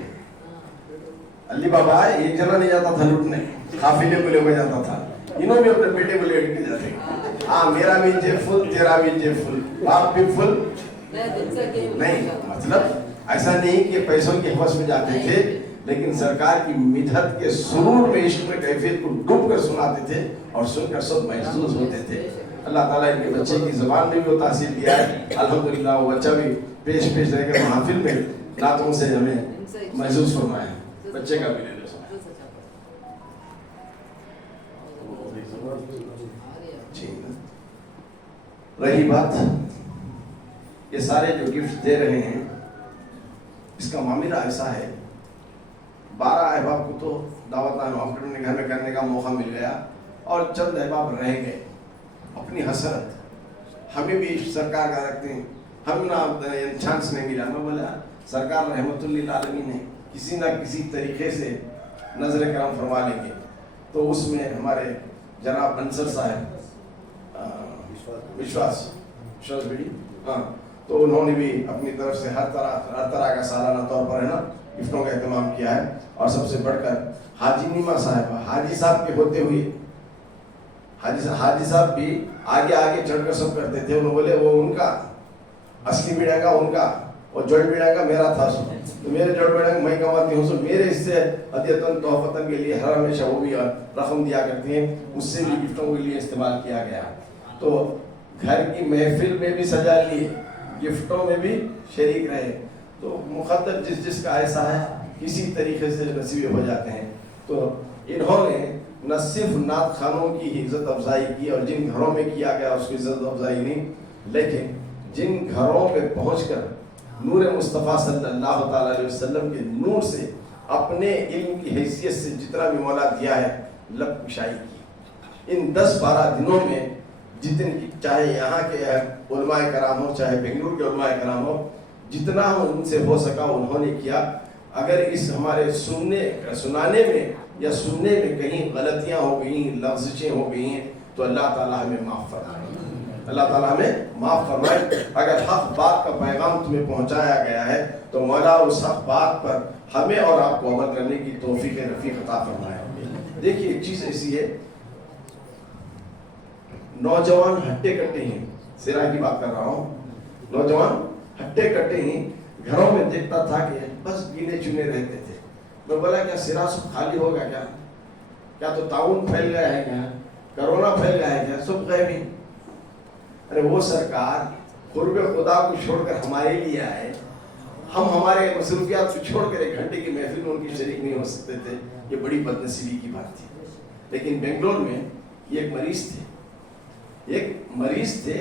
अली बाबा एक जना नहीं जाता था लूटने, काफिले को लेकर जाता था। इन्हों भी अपने बेटे को लेकर के जाते। हाँ मेरा भी जेब फुल, तेरा भी जेब फुल, बाप भी फुल नहीं। मतलब ऐसा नहीं कि पैसों की हवस में जाते थे, लेकिन सरकार की मिदहत के सुरूर में, इश्क में, कैफियत को डूब कर सुनाते थे और सुनकर सब महसूस होते थे। अल्लाह ताला इनके बच्चे की ज़बान में भी वो तासीर दिया है। अल्हम्दुलिल्लाह वो बच्चा भी पेश रह के महफिल में नातों से हमें महसूस फरमाया। बच्चे का भी ले लो। रही बात ये सारे जो गिफ्ट दे रहे हैं, इसका मामला ऐसा है, 12 अहबाब को तो दावत अपने घर में करने का मौका मिल गया और चंद अहबाब रह गए। अपनी हसरत हमें भी सरकार का रखते हैं, हम ना चांस नहीं मिला। मैं बोला सरकार रहमतुल्लिल आलमीन है, किसी ना किसी तरीके से नजर करम फरमा लेंगे। तो उसमें हमारे जनाब अंसर साहब विश्वास बेड़ी, हाँ, तो उन्होंने भी अपनी तरफ से हर तरह का सालाना तौर पर है ना गिफ्टों का एहतमाम किया है। और सबसे बढ़कर हाजी नीमा साहब, हाजी साहब के होते हुए हाजी साहब भी आगे आगे चढ़कर सब करते थे। उन्होंने बोले वो उनका असली मीडिया का उनका اور جوائنٹ بیڑا کا میرا تھا سو تو میرے جوائنٹ بیڑا میں کماتی ہوں سو میرے اس سے ہدیتاً تحفتاً کے لیے ہر ہمیشہ وہ بھی رقم دیا کرتی ہیں، اس سے بھی گفٹوں کے لیے استعمال کیا گیا. تو گھر کی محفل میں بھی سجا لیے، گفٹوں میں بھی شریک رہے. تو مقدر جس جس کا ایسا ہے کسی طریقے سے نصیب ہو جاتے ہیں. تو انہوں نے نہ صرف نعت خانوں کی عزت افزائی کی، اور جن گھروں میں کیا گیا اس کی عزت افزائی نہیں، لیکن جن گھروں پہ پہنچ کر نور مصطفیٰ صلی اللہ تعالیٰ علیہ وسلم کے نور سے اپنے علم کی حیثیت سے جتنا بھی مولا دیا ہے لب کشائی کی. ان 10-12 دنوں میں جتن چاہے یہاں کے علماء کرام ہو، چاہے بنگلور کے علماء کرام ہو، جتنا ان سے ہو سکا انہوں نے کیا. اگر اس ہمارے سنانے میں یا سننے میں کہیں غلطیاں ہو گئیں، لغزشیں ہو گئی ہیں تو اللہ تعالیٰ ہمیں معاف فرمائے، اللہ تعالیٰ ہمیں معاف فرمائے. اگر حق بات کا پیغام تمہیں پہنچایا گیا ہے تو مولا اس حق بات پر ہمیں اور آپ کو عمل کرنے کی توفیق رفیق عطا فرمائے. دیکھیے ایک چیز ایسی ہے، نوجوان ہٹے کٹے ہیں، سرا کی بات کر رہا ہوں، نوجوان ہٹے کٹے ہیں. گھروں میں دیکھتا تھا کہ بس گنے چنے رہتے تھے. میں بولا کیا سرا سب خالی ہوگا کیا تو تعاون پھیل گیا ہے کیا، کرونا پھیل گیا ہے کیا، سب غیبی. ارے وہ سرکار قرب خدا کو چھوڑ کر ہمارے لیے آئے، ہم ہمارے مصروفیات کو چھوڑ کر 1 گھنٹے کی محفل میں ان کی شریک نہیں ہو سکتے تھے. یہ بڑی بدنصیبی کی بات تھی. لیکن بنگلور میں یہ ایک مریض تھے،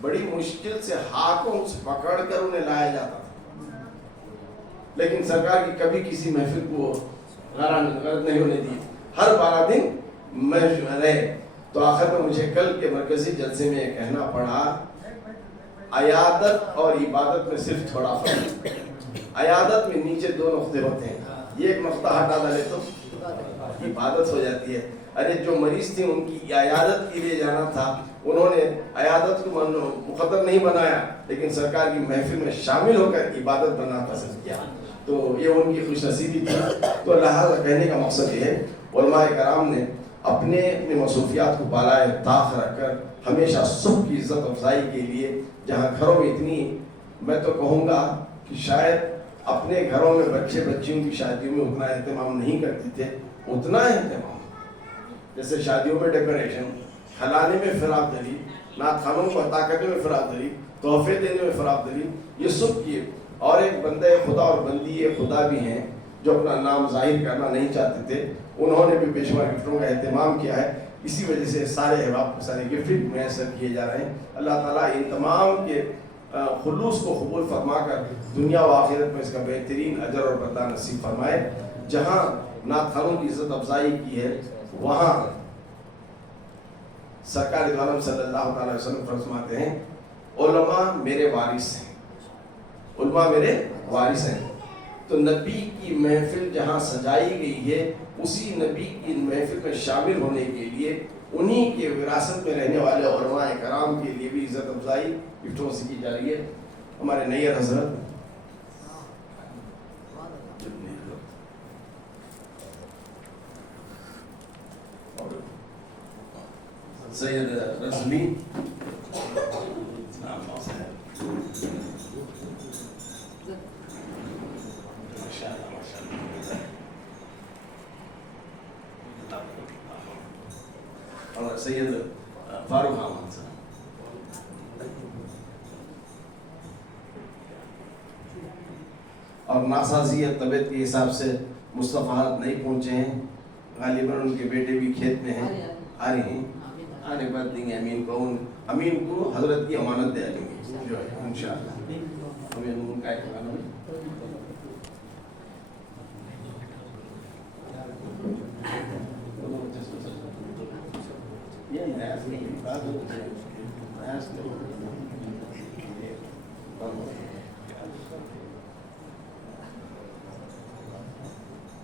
بڑی مشکل سے ہاتھوں سے پکڑ کر انہیں لایا جاتا تھا، لیکن سرکار کی کبھی کسی محفل کو غلط نہیں ہونے دی. ہر 12 دن میں رہے. تو آخر میں مجھے کل کے مرکزی جلسے میں یہ کہنا پڑا، عیادت اور عبادت میں صرف تھوڑا فرق ہے. عیادت میں نیچے 2 نقطے ہوتے ہیں، یہ ایک نقطہ ہٹا ڈالے تو عبادت ہو جاتی ہے. ارے جو مریض تھے ان کی عیادت کے لیے جانا تھا، انہوں نے عیادت کو مقدر نہیں بنایا، لیکن سرکار کی محفل میں شامل ہو کر عبادت بننا پسند کیا. تو یہ ان کی خوش نصیبی تھی. تو لہٰذا کہنے کا مقصد یہ ہے، علماء کرام نے اپنے مصروفیات کو بالائے طاق رکھ کر ہمیشہ سب کی عزت افزائی کے لیے، جہاں گھروں میں اتنی، میں تو کہوں گا کہ شاید اپنے گھروں میں بچیوں کی شادیوں میں اتنا اہتمام نہیں کرتے تھے، اتنا اہتمام جیسے شادیوں میں ڈیکوریشن، کھلانے میں فراق دری، نعت خانوں کو عطا کرنے میں فراق دری، تحفے دینے میں فراق دری، یہ سب کیے. اور ایک بندہ خدا اور بندی خدا بھی ہیں جو اپنا نام ظاہر کرنا نہیں چاہتے تھے، انہوں نے بھی بے شمار گفٹوں کا اہتمام کیا ہے. اسی وجہ سے سارے احباب کو سارے گفٹ میسر کیے جا رہے ہیں. اللہ تعالیٰ ان تمام کے خلوص کو قبول فرما کر دنیا و آخرت میں اس کا بہترین اجر اور بدلہ نصیب فرمائے. جہاں نعت خانوں کی عزت افزائی کی ہے، وہاں سرکار دو عالم صلی اللہ تعالی وسلم فرماتے ہیں، علماء میرے وارث ہیں، علماء میرے وارث ہیں. تو نبی کی محفل جہاں سجائی گئی ہے، اسی نبی کی محفل میں شامل ہونے کے لیے انہی کے وراثت میں رہنے والے علماء کرام کے لیے بھی عزت افزائی گفٹوں سے کی جا رہی ہے. ہمارے نیر حضرت سید رضوی اور سید فاروق احمد صاحب. اور ناسازیت طبیعت کے حساب سے مصطفیٰ نہیں پہنچے ہیں، غالباً ان کے بیٹے بھی کھیت میں ہیں، آ رہے ہیں، آنے کے بعد دیں گے امین کو حضرت کی امانت دے دیں گے جو ہے انشاءاللہ. امین ان کا ایک گانا ہے.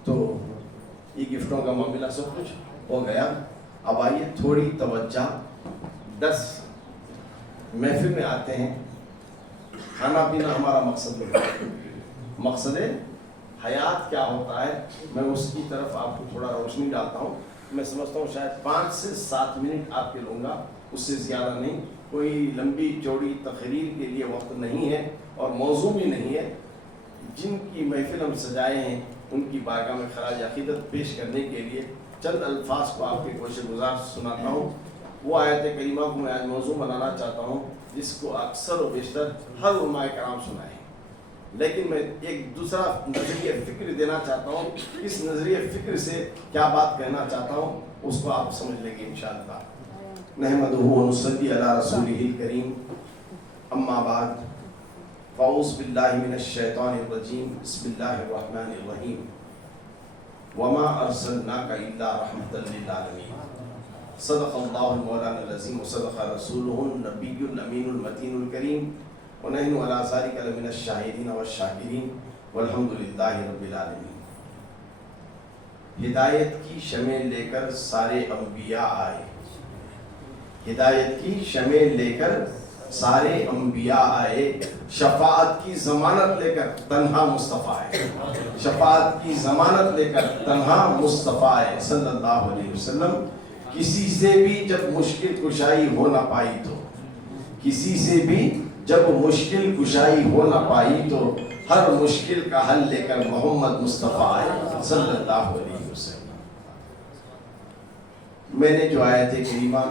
تو یہ گفٹوں کا معاملہ سب کچھ ہو گیا. اب آئیے تھوڑی توجہ. 10 محفل میں آتے ہیں، کھانا پینا ہمارا مقصد نہیں. مقصد حیات کیا ہوتا ہے، میں اس کی طرف آپ کو تھوڑا روشنی ڈالتا ہوں. میں سمجھتا ہوں شاید 5 سے 7 منٹ آپ کے لوں گا، اس سے زیادہ نہیں. کوئی لمبی چوڑی تقریر کے لیے وقت نہیں ہے اور موضوع بھی نہیں ہے. جن کی محفل ہم سجائے ہیں ان کی بارگاہ میں خراج عقیدت پیش کرنے کے لیے چند الفاظ کو آپ کے گوشے گزار سناتا ہوں. وہ آیت کریمہ کو میں آج موضوع بنانا چاہتا ہوں جس کو اکثر و بیشتر ہر علماء کرام سنائے ہیں, لیکن میں ایک دوسرا نظریہ فکر دینا چاہتا ہوں. اس نظریہ فکر سے کیا بات کہنا چاہتا ہوں اس کو آپ سمجھ لیں گے انشاءاللہ. نحمدہ و نصلی علی رسولہ الکریم, اما بعد, فاعوذ باللہ من الشیطان الرجیم, بسم اللہ الرحمن الرحیم. وما ارسلناک الا رحمتا للعالمین. صدق اللہ المولانا العظیم وصدق رسولہ النبی الامین المتین الکریم, ونحن علی ذلک لمن الشاہدین والشاکرین والحمد للہ رب العالمین. ہدایت کی شمع لے کر سارے انبیاء آئے, ہدایت کی شمع لے کر سارے انبیاء آئے, شفاعت کی ضمانت لے کر تنہا مصطفیٰ آئے, شفاعت کی ضمانت لے کر تنہا مصطفیٰ آئے صلی اللہ علیہ وسلم. کسی سے بھی جب مشکل کشائی ہو نہ پائی تو, کسی سے بھی جب مشکل کشائی ہو نہ پائی تو ہر مشکل کا حل لے کر محمد مصطفیٰ آئے صلی اللہ علیہ وسلم. میں نے جو آیت کریمہ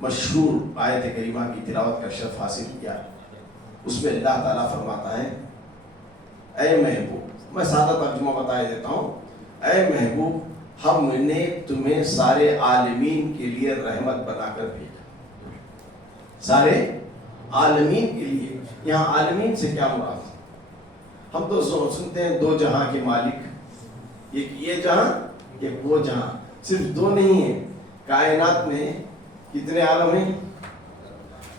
مشہور آیت کریمہ کی تلاوت کا شرف حاصل کیا, اس میں اللہ تعالیٰ فرماتا ہے, اے محبوب, میں سادہ ترجمہ بتا دیتا ہوں, اے محبوب ہم نے تمہیں سارے عالمین کے لیے رحمت بنا کر بھیجا. سارے عالمین کے لیے, یہاں عالمین سے کیا مراد؟ ہم تو سنتے ہیں دو جہاں کے مالک, ایک یہ جہاں ایک وہ جہاں. صرف دو نہیں ہیں, کائنات میں کتنے عالم ہیں؟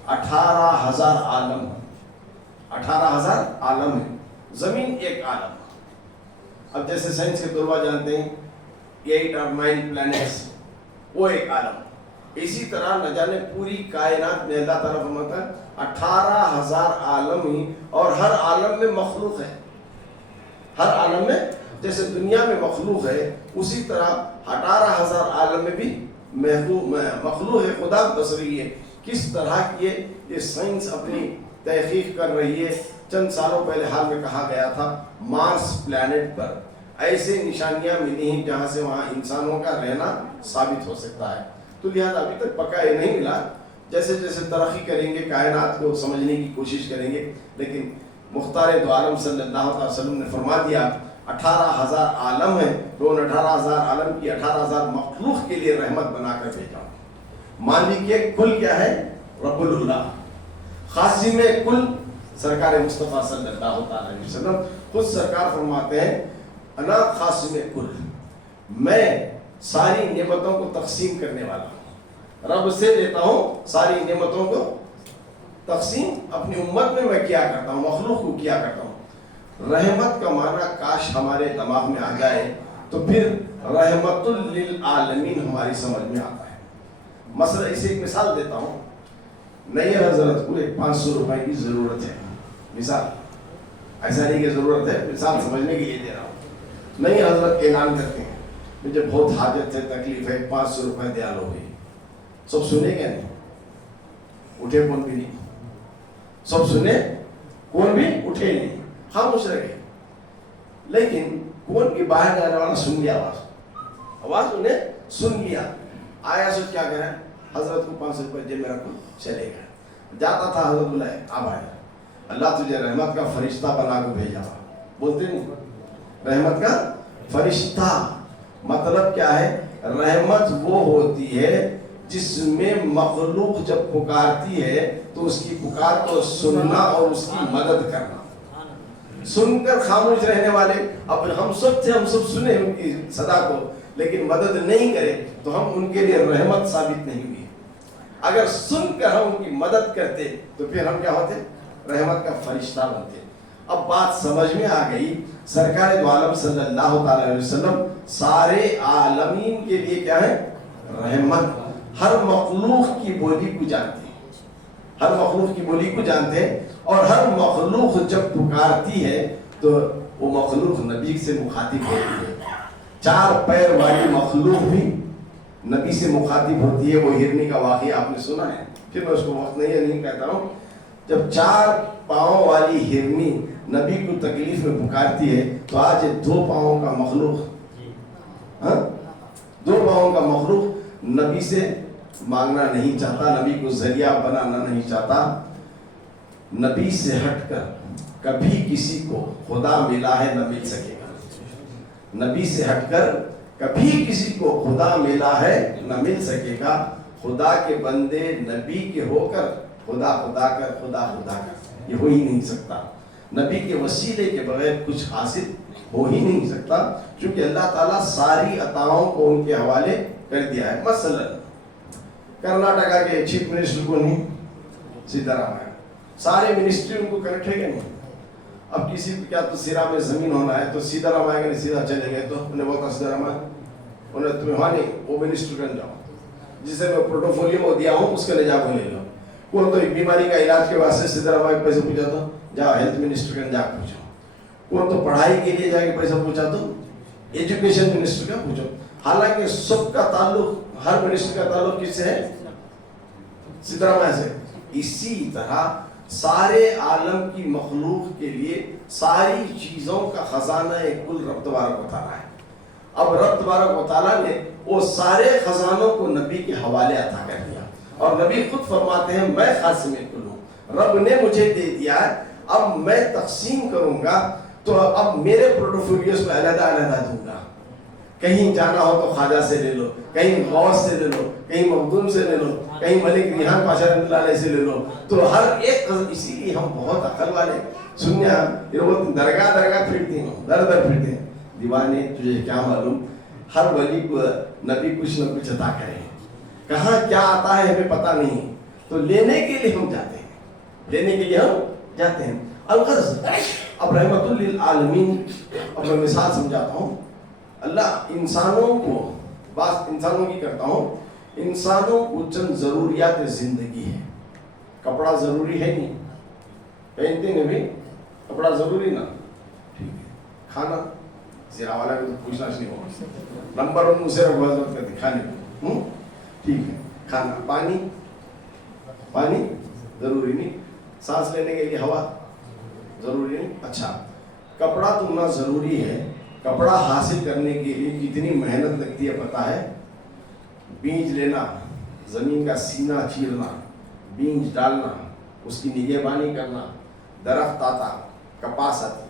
18,000 عالم, 18,000 عالم ہیں. زمین ایک عالم. اب جیسے سائنس کے طلباء جانتے ہیں 8 اور 9 پلانٹس, وہ ایک عالم. اسی طرح نہ جانے پوری کائنات میں اللہ تعالیٰ فرماتا ہے 18,000 عالم ہی, اور ہر عالم میں مخلوق ہے. ہر عالم میں جیسے دنیا میں مخلوق ہے اسی طرح 18,000 عالم میں بھی مخلوق ہے. خدا بصری ہے کس طرح کی یہ سائنس اپنی تحقیق کر رہی ہے. چند سالوں پہلے حال میں کہا گیا تھا مارس پلانٹ پر ایسے نشانیاں ملی ہیں جہاں سے وہاں انسانوں کا رہنا ثابت ہو سکتا ہے. تو لہٰذا ابھی تک پکا یہ نہیں ملا. جیسے جیسے ترقی کریں گے کائنات کو سمجھنے کی کوشش کریں گے, لیکن مختار دو عالم صلی اللہ علیہ وسلم نے فرما دیا 18,000 عالم ہیں, تو ان 18,000 عالم کی 18,000 مخلوق کے لیے رحمت بنا کر بھیجا. مالک کل کیا ہے؟ رب اللہ. خاصم کل سرکار مصطفیٰ صلی اللہ علیہ وسلم. خود سرکار فرماتے ہیں انا خاصم کل, میں ساری نعمتوں کو تقسیم کرنے والا ہوں. رب سے لیتا ہوں ساری نعمتوں کو تقسیم اپنی امت میں میں کیا کرتا ہوں, مخلوق کو کیا کرتا ہوں. رحمت کا معنی کاش ہمارے دماغ میں آ جائے تو پھر رحمت للعالمین ہماری سمجھ میں آتا ہے. مثلا اسے ایک مثال دیتا ہوں. نیر حضرت کو 500 روپے کی ضرورت ہے, مثال, ایسا نہیں کہ ضرورت ہے, مثال سمجھنے کے لیے دے رہا ہوں. نئی حضرت اعلان کرتے ہیں مجھے بہت حاجت ہے, تکلیف ہے, 500 روپے دیا لو گے. سب سنے کیا نہیں؟ اٹھے کون بھی نہیں. سب سنے, کون بھی اٹھے نہیں, خاموش رہ گئے. لیکن کون کی باہر جانے والا سن لیا, آواز انہیں سن لیا. آیا سو کیا کریں, حضرت کو 500 روپے جیب میں رکھو, چلے گئے. جاتا تھا حضرت بلائے, اب آیا, اللہ تجھے رحمت کا فرشتہ بنا کے بھیجا. بولتے نہیں رحمت کا فرشتہ, مطلب کیا ہے؟ رحمت وہ ہوتی ہے جس میں مخلوق جب پکارتی ہے تو اس کی پکار کو سننا اور اس کی مدد کرنا. سن کر خاموش رہنے والے, اب ہم سب تھے, ہم سب سنے ان کی صدا کو, لیکن مدد نہیں کرے تو ہم ان کے لیے رحمت ثابت نہیں ہوئی. اگر سن کر ہم ان کی مدد کرتے تو پھر ہم کیا ہوتے؟ رحمت کا فرشتہ بنتے. اب بات سمجھ میں آ گئی. سرکار دو عالم صلی اللہ علیہ وسلم سارے عالمین کے لیے کیا ہے؟ رحمت. ہر مخلوق کی بولی کو جانتے ہیں, ہر مخلوق کی بولی کو جانتے ہیں, اور ہر مخلوق جب پکارتی ہے تو وہ مخلوق نبی سے مخاطب ہوتی ہے. 4 پیر والی مخلوق بھی नबी से मुखातिब होती है, वो हिरनी का वाक़या आपने सुना है, फिर मैं उसको वक्त नहीं कहता हूँ। जब 4 पाँव वाली हिरनी नबी को तकलीफ में पुकारती है, तो आज 2 पाँव का मखलूक, 2 पाँव का मखलूक नबी से मांगना नहीं चाहता, नबी को जरिया बनाना नहीं चाहता। नबी से हटकर कभी किसी को खुदा मिला है न मिल सकेगा। नबी से हटकर कभी किसी को खुदा मिला है न मिल सकेगा। खुदा के बंदे नबी के होकर खुदा खुदा कर, ये हो ही नहीं सकता। नबी के वसीले के बगैर कुछ हासिल हो ही नहीं सकता, क्योंकि अल्लाह ताला सारी अताओं को उनके हवाले कर दिया है। मसलन कर्नाटका के चीफ मिनिस्टर को नहीं, सीतारामैया, सारे मिनिस्ट्री उनको कनेक्ट है कि नहीं। अब किसी को क्या तो सिरा में जमीन होना है तो सीतारामैया के सीधा चले गए, तो उन्हें बोलता सीतारामैया उन्हें तुम्हें वहाँ नहीं, वो मिनिस्टर बन जाओ, जिसे मैं पोर्टफोलियो में दिया हूँ उसके ले जाकर ले लो। कौन तो एक बीमारी का इलाज के वास्ते सीतारामैया पैसे पूछा तो जाओ हेल्थ मिनिस्टर का जाकर पूछो। कौन तो पढ़ाई के लिए जाके पैसा पूछा तो एजुकेशन मिनिस्टर का पूछो। हालांकि सबका ताल्लुक, हर मिनिस्टर का ताल्लुक किससे है? सीतारामैया से। इसी तरह सारे आलम की मखलूक के लिए सारी चीजों का खजाना कुल रब तबारक व तआला है। अब रब तबारक व तआला ने वो सारे खजानों को नबी के हवाले अता कर दिया, और नबी खुद फरमाते हैं मैं खासिम कुल हूँ, रब ने मुझे दे दिया है, अब मैं तकसीम करूंगा, तो अब मेरे पोर्टफोलियोस में अलग-अलग दूंगा। कहीं जाना हो तो ख्वाजा से ले लो, कहीं गौस से ले लो, कहीं मखदूम से ले लो, कहीं मलिक रिहान पाशा रहमतुल्लाह से ले लो। तो हर एक, इसीलिए हम बहुत अकल वाले सुनिया दरगाह फिरते हैं, दर फिरते हैं। दीवाने तुझे क्या मालूम, हर वली को नबी कुछ न कुछ अता करे, कहाँ क्या आता है हमें पता नहीं, तो लेने के लिए हम जाते हैं, लेने के लिए हम जाते हैं। अलगर्ज अब रहमतुल लिल आलमीन, अब मैं मिसाल समझाता हूँ। अल्लाह इंसानों को, बात इंसानों की करता हूँ, इंसानों को चंद जरूरियात जिंदगी है। कपड़ा जरूरी है नहीं, पहनते हैं भी कपड़ा जरूरी ना, ठीक है। खाना जीरा वाला को तो पूछना नहीं होगा, नंबर 1 मुझसे रखवाजत करते खाने को, ठीक है। खाना, पानी जरूरी नहीं, सांस लेने के लिए हवा जरूरी नहीं। अच्छा, कपड़ा तो ना जरूरी है। कपड़ा हासिल करने के लिए कितनी मेहनत लगती है पता है? बीज लेना, जमीन का सीना चीरना, बीज डालना, उसकी निगहबानी करना, दरख्त आता, कपास आती,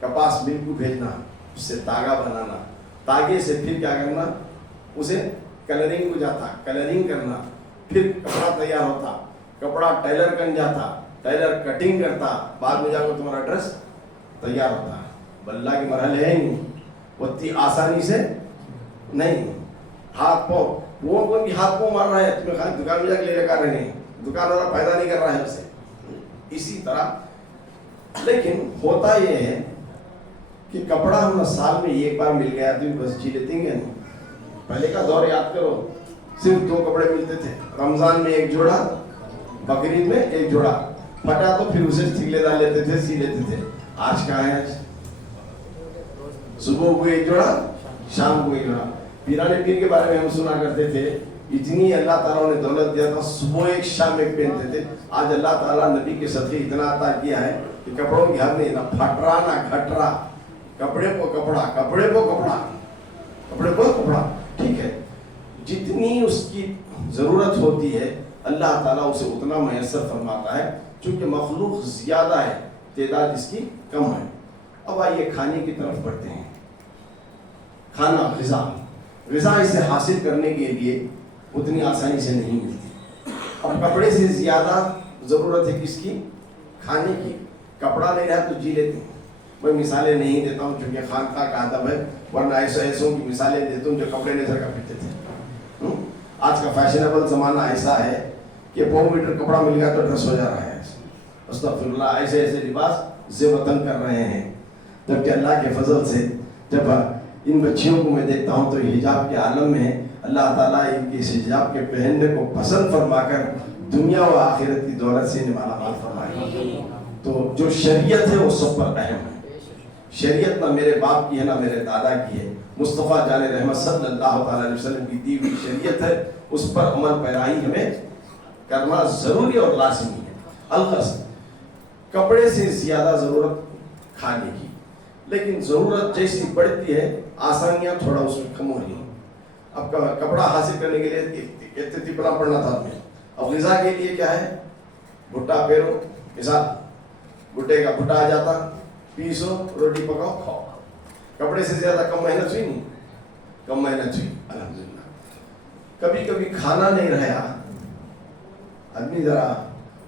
कपास मिल को भेजना, उससे धागा बनाना, धागे से फिर क्या करना, उसे कलरिंग को जाता, कलरिंग करना, फिर कपड़ा तैयार होता, कपड़ा टेलर कन जाता, टेलर कटिंग करता, बाद में जाकर तुम्हारा ड्रेस तैयार होता। बल्ला के मरहले है नहीं, उतनी आसानी से नहीं। हाथ पाँव, वो कौन की हाथ पाँव मार रहा है, तुम्हें खाली दुकान में जाकर ले लेकर रहे हैं, दुकान वाला फायदा नहीं कर रहा है उसे। इसी तरह लेकिन होता ये है कि कपड़ा हम साल में एक बार मिल गया तो बस जी लेते हैं नहीं। पहले का दौर याद करो, सिर्फ 2 कपड़े मिलते थे, रमजान में 1 जोड़ा, बकरीद में 1 जोड़ा, फटा तो फिर उसे सिले डाल लेते थे, सी लेते थे। आज कहाँ है? सुबह को 1 जोड़ा, शाम को 1 जोड़ा। पीराने पीर के बारे में हम सुना करते थे, इतनी अल्लाह ताला ने दौलत दिया था, सुबह 1 शाम 1 पहनते थे। आज अल्लाह ताला नबी के सदके इतना अता किया है कि कपड़ों की हद नहीं, ना फटरा ना घटरा, कपड़े को कपड़ा, कपड़े को कपड़ा, कपड़े को कपड़ा, ठीक है। जितनी उसकी जरूरत होती है अल्लाह ताला उसे उतना मैसर फरमाता है, क्योंकि मखलूक ज्यादा है, तादाद इसकी कम है। अब आइए खाने की तरफ बढ़ते हैं। खाना, ग़िज़ा इसे हासिल करने के लिए उतनी आसानी से नहीं मिलती। अब कपड़े से ज़्यादा ज़रूरत है किसकी? खाने की। कपड़ा नहीं रहा तो जी लेते हैं। मैं मिसालें नहीं देता हूँ क्योंकि खानका का अदब है, वरना ऐसों की मिसालें देता हूँ जो कपड़े नहीं सर का पीते थे। आज का फैशनेबल ज़माना ऐसा है कि 1 मीटर कपड़ा मिल गया तो ड्रेस हो जा रहा है। अस्तग़फिरुल्लाह, ऐसे लिबास ज़ेवतन कर रहे हैं। जबकि अल्लाह के फजल से जब इन बच्चियों को मैं देखता हूँ तो हिजाब के आलम में अल्लाह ताला इनके इस हिजाब के पहनने को पसंद फरमाकर दुनिया व आखिरत की दौलत से माला माल फरमाएगा। तो जो शरीयत है वो सब पर अहम है। शरीयत ना मेरे बाप की है ना मेरे दादा की है, मुस्तफ़ा जाने रहमत सल्लल्लाहु अलैहि वसल्लम की दी हुई शरीयत है, उस पर अमल पैराई हमें करना जरूरी और लाजमी है। अलगस कपड़े से ज्यादा जरूरत खाने की, लेकिन जरूरत जैसी बढ़ती है आसानियां थोड़ा उसमें कम हो रही हैं। अब कपड़ा हासिल करने के लिए तिपला पड़ना था हमें, अब ग़िज़ा के लिए क्या है, भुट्टा पेरो, मिसाल भुट्टे का भुट्टा आ जाता, पीसो, रोटी पकाओ, खाओ। कपड़े से ज्यादा कम मेहनत हुई नहीं, कम मेहनत हुई अल्हम्दुलिल्लाह। कभी कभी खाना नहीं रहा, आदमी जरा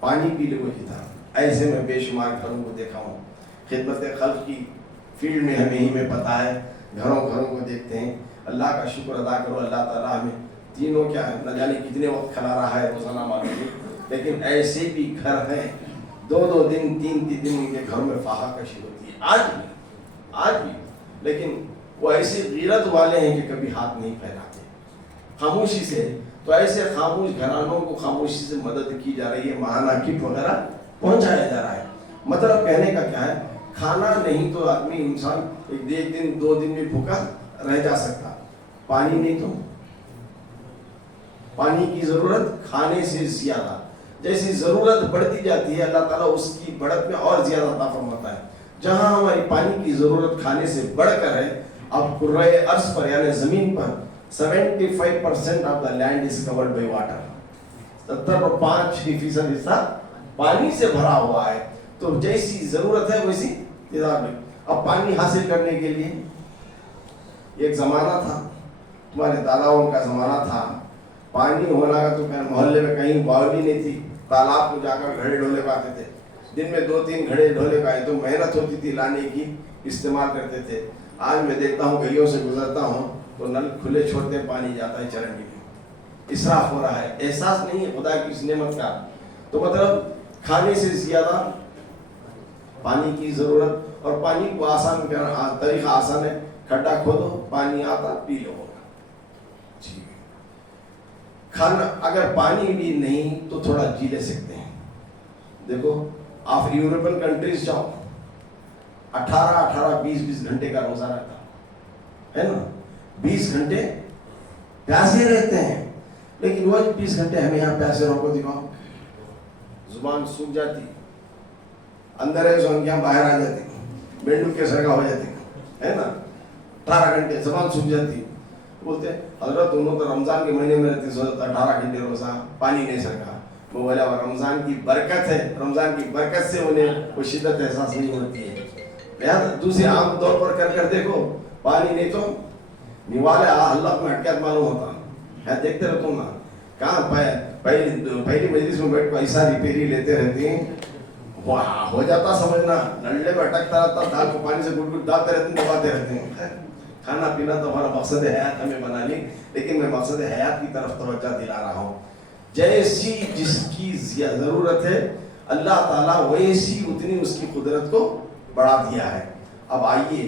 पानी पी ले वही था। ऐसे में बेशुमार घरों को देखा हूँ, खिदमत खल्क की फील्ड में हमें ही में पता है, घरों घरों को देखते हैं। अल्लाह का शुक्र अदा करो, अल्लाह ताला हमें तीनों क्या न जाने कितने वक्त खिला रहा है रोजाना मालूम नहीं, लेकिन ऐसे भी घर हैं 2-2 दिन 3-3 दिन उनके घर में फाहा कशी होती है आज भी, लेकिन वो ऐसे गीरत वाले हैं कि कभी हाथ नहीं फैलाते खामोशी से। तो ऐसे खामोश घरानों को खामोशी से मदद की जा रही है, महाना किट वगैरह पहुंचाया जा रहा है। मतलब कहने का क्या है, खाना नहीं तो आदमी इंसान एक दिन 2 दिन भी भूखा रह जा सकता, पानी नहीं तो पानी की जरूरत खाने से ज्यादा, जैसी जरूरत बढ़ती जाती है अल्लाह ताला उसकी बढ़त में और ज्यादा अता फरमाता है। जहां हमारी पानी की जरूरत खाने से बढ़कर है, अब कुर्रे अर्श पर यानी जमीन पर 75% of the land is covered by water, 75% हिस्सा पानी से भरा हुआ है। तो जैसी जरूरत है वैसी अब पानी हासिल करने के लिए एक जमाना था, तुम्हारे दादाओं का जमाना था, पानी होना का तो मोहल्ले में कहीं बावली नहीं थी, तालाब को जाकर घड़े ढोले पाते थे, दिन में 2-3 घड़े ढोले पाए तो मेहनत होती थी लाने की, इस्तेमाल करते थे। आज मैं देखता हूँ गलियों से गुजरता हूँ तो नल खुले छोड़ते पानी जाता है चरणी में, इसराफ हो रहा है, एहसास नहीं है खुदा की इस नेमत का। तो मतलब खाने से ज्यादा पानी की जरूरत, और पानी को आसान करना तरीका आसान है, खड्डा खोदो पानी आता पी लो। खाना अगर पानी भी नहीं तो थोड़ा जी ले सकते हैं। देखो आप यूरोपियन कंट्रीज जाओ, 18-20 घंटे का रोजा रहता है ना, 20 घंटे प्यासे रहते हैं, लेकिन वो 20 घंटे हमें यहाँ प्यासे रोको दिखाओ, जुबान सूख जाती, अंदर है संख्या बाहर आ जाती, बेंडू के सरगा हो जाती है ना, 18 घंटे जबान सूख जाती। बोलते हजरत दोनों तो रमजान के महीने में रहते 18 घंटे रोजा, पानी नहीं सरका। वो बोला रमजान की बरकत है, रमजान की बरकत से उन्हें वो शिद्दत एहसास नहीं होती है। दूसरे आम तौर पर कर देखो, पानी नहीं तो निवाले अल्लाह में हटके मालूम होता है, देखते रहते हो ना, कहाँ पहली मजलिस में बैठ कर ऐसा रिपेयरी लेते रहते हैं, वाह हो जाता समझना, नल्ले में अटकता रहता, दाल को पानी से गुट डालते रहते हैं, दबाते रहते हैं। खाना पीना तो हमारा मकसद हयात हमें बना ली, लेकिन मैं मकसद हयात की तरफ तवज्जो दिला रहा हूँ। जैसी जिसकी जरूरत है अल्लाह ताला वैसी उतनी उसकी कुदरत को बढ़ा दिया है। अब आइए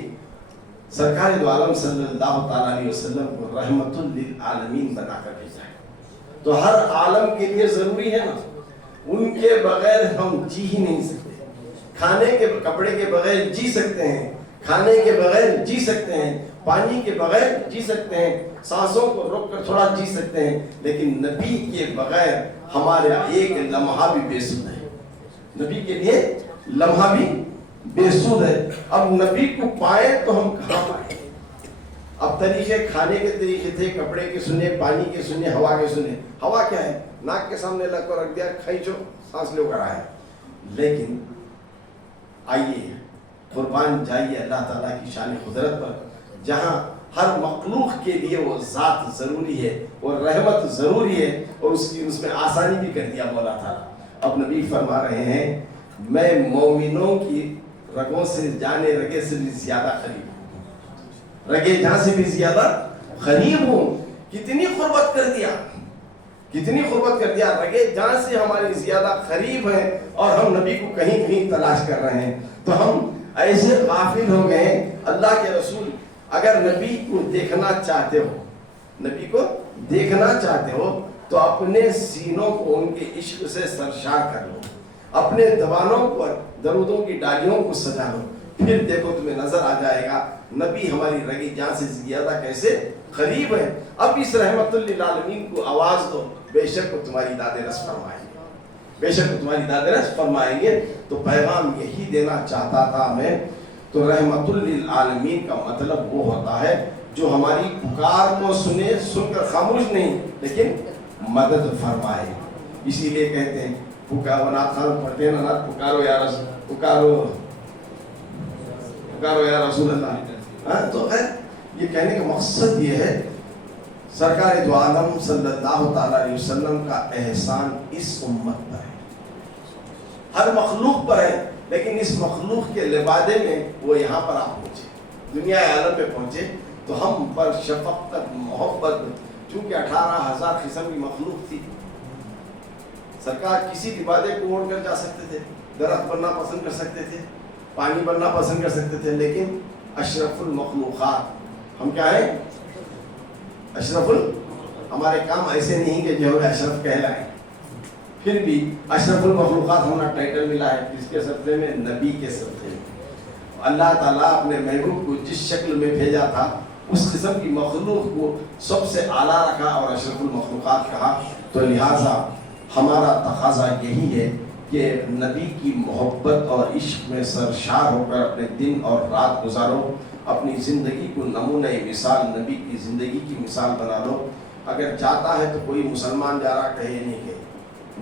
सरकार दो आलम सल्लल्लाहु अलैहि वसल्लम को रहमतुल लिल आलमीन बनाकर भेजा है, तो हर आलम के लिए जरूरी है ना, उनके बगैर हम जी ही नहीं सकते। खाने के कपड़े के बगैर जी सकते हैं, खाने के बगैर जी सकते हैं, पानी के बगैर जी सकते हैं, सांसों को रोक कर थोड़ा जी सकते हैं, लेकिन नबी के बगैर हमारा एक लम्हा भी बेसुध है, नबी के लिए लम्हा भी बेसुध है। अब नबी को पाए तो हम कहाँ पाए? अब तरीके खाने के तरीके थे, कपड़े के सुने, पानी के सुने, हवा के सुने। हवा क्या है? नाक के सामने लग कर रख दिया, खींचो सांस लो करा है। लेकिन आइए कुर्बान जाइए अल्लाह ताला की शान कुदरत पर, जहाँ हर मखलूक के लिए वो ज़ात ज़रूरी है और रहमत ज़रूरी है, और उसमें आसानी भी कर दिया मौला ताला। अब नबी फरमा रहे हैं, मैं मोमिनों की रगों से जाने रगे से भी ज्यादा करीब हूँ, रगे जहाँ से भी ज्यादा करीब हूँ। कितनी खुर्बत कर दिया, कितनी खुर्बत कर दिया, रगे जहाँ से हमारी ज्यादा करीब है, और हम नबी को कहीं कहीं तलाश कर रहे हैं। तो हम ऐसे गाफिल हो गए। अल्लाह के रसूल अगर नबी को देखना चाहते हो, नबी को देखना चाहते हो, तो अपने सीनों को उनके इश्क से सरशार कर लो, अपने दवानों पर दरूदों की डालियों को सजा लो, پھر دیکھو تمہیں نظر آ جائے گا نبی ہماری رگی جان سے زیادہ کیسے قریب ہے. اب اس رحمت للعالمین کو آواز دو، بے شک وہ تمہاری داد رس فرمائیں گے، بے شک وہ تمہاری داد رس فرمائیں گے. تو پیغام یہی دینا چاہتا تھا میں. تو رحمت للعالمین کا مطلب وہ ہوتا ہے جو ہماری پکار کو سنے، سن کر خاموش نہیں لیکن مدد فرمائے. اسی لیے کہتے ہیں پکارو، نعت خان پڑھتے ہیں نا، پکارو یا رسول، پکارو یا رسول اللہ. تو یہ کہنے کا مقصد یہ ہے سرکار دو عالم صلی اللہ تعالی علیہ وسلم کا احسان اس امت پر ہے، ہر مخلوق پر ہے، لیکن اس مخلوق کے لبادے میں وہ یہاں پر آپ پہنچے، دنیا عالم پہ پہنچے. تو ہم پر شفقت، محبت، چونکہ 18,000 قسم کی مخلوق تھی. سرکار کسی بھی وعدے کو اوڑھ کر جا سکتے تھے، درخت بننا پسند کر سکتے تھے، پانی بننا پسند کر سکتے تھے، لیکن اشرف المخلوقات ہم کیا ہیں؟ اشرف ہمارے کام ایسے نہیں کہ جو ہمیں اشرف کہلائیں. پھر بھی اشرف المخلوقات ہمارا ٹائٹل ملا ہے کس کے صدقے میں؟ نبی کے صدقے میں. اللہ تعالیٰ اپنے محبوب کو جس شکل میں بھیجا تھا اس قسم کی مخلوق کو سب سے اعلیٰ رکھا اور اشرف المخلوقات کہا. تو لہٰذا ہمارا تقاضا یہی ہے کہ نبی کی محبت اور عشق میں سرشار ہو کر اپنے دن اور رات گزارو، اپنی زندگی کو نمونہ مثال نبی کی زندگی کی مثال بنا لو. اگر جاتا ہے تو کوئی مسلمان جا رہا کہے نہیں کہ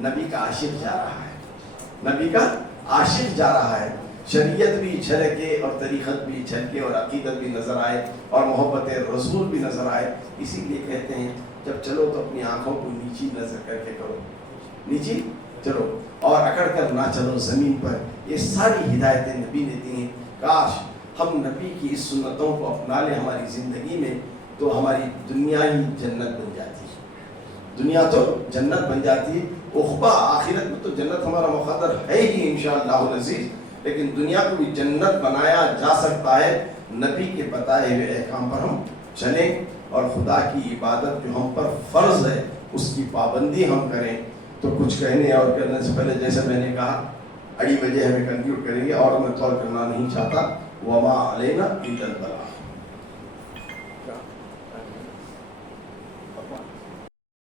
نبی کا عاشق جا رہا ہے، نبی کا عاشق جا رہا ہے. شریعت بھی جھلکے اور طریقت بھی جھلکے اور عقیدت بھی نظر آئے اور محبت رسول بھی نظر آئے. اسی لیے کہتے ہیں جب چلو تو اپنی آنکھوں کو نیچی نظر کر کے کرو، نیچی چلو اور اکڑ کر نہ چلو زمین پر. یہ ساری ہدایتیں نبی نے دی ہیں. کاش ہم نبی کی اس سنتوں کو اپنا لیں ہماری زندگی میں تو ہماری دنیا ہی جنت بن جاتی ہے. دنیا تو جنت بن جاتی ہے، عقبہ آخرت میں تو جنت ہمارا مقدر ہے ہی انشاءاللہ العزیز، لیکن دنیا کو بھی جنت بنایا جا سکتا ہے نبی کے بتائے ہوئے احکام پر ہم چلیں اور خدا کی عبادت جو ہم پر فرض ہے اس کی پابندی ہم کریں. تو کچھ کہنے اور کرنے سے پہلے جیسے میں نے کہا اڑی وجہ ہمیں کنکلیوڈ کریں گے اور میں طول کرنا نہیں چاہتا. وما علینا الا البلاغ.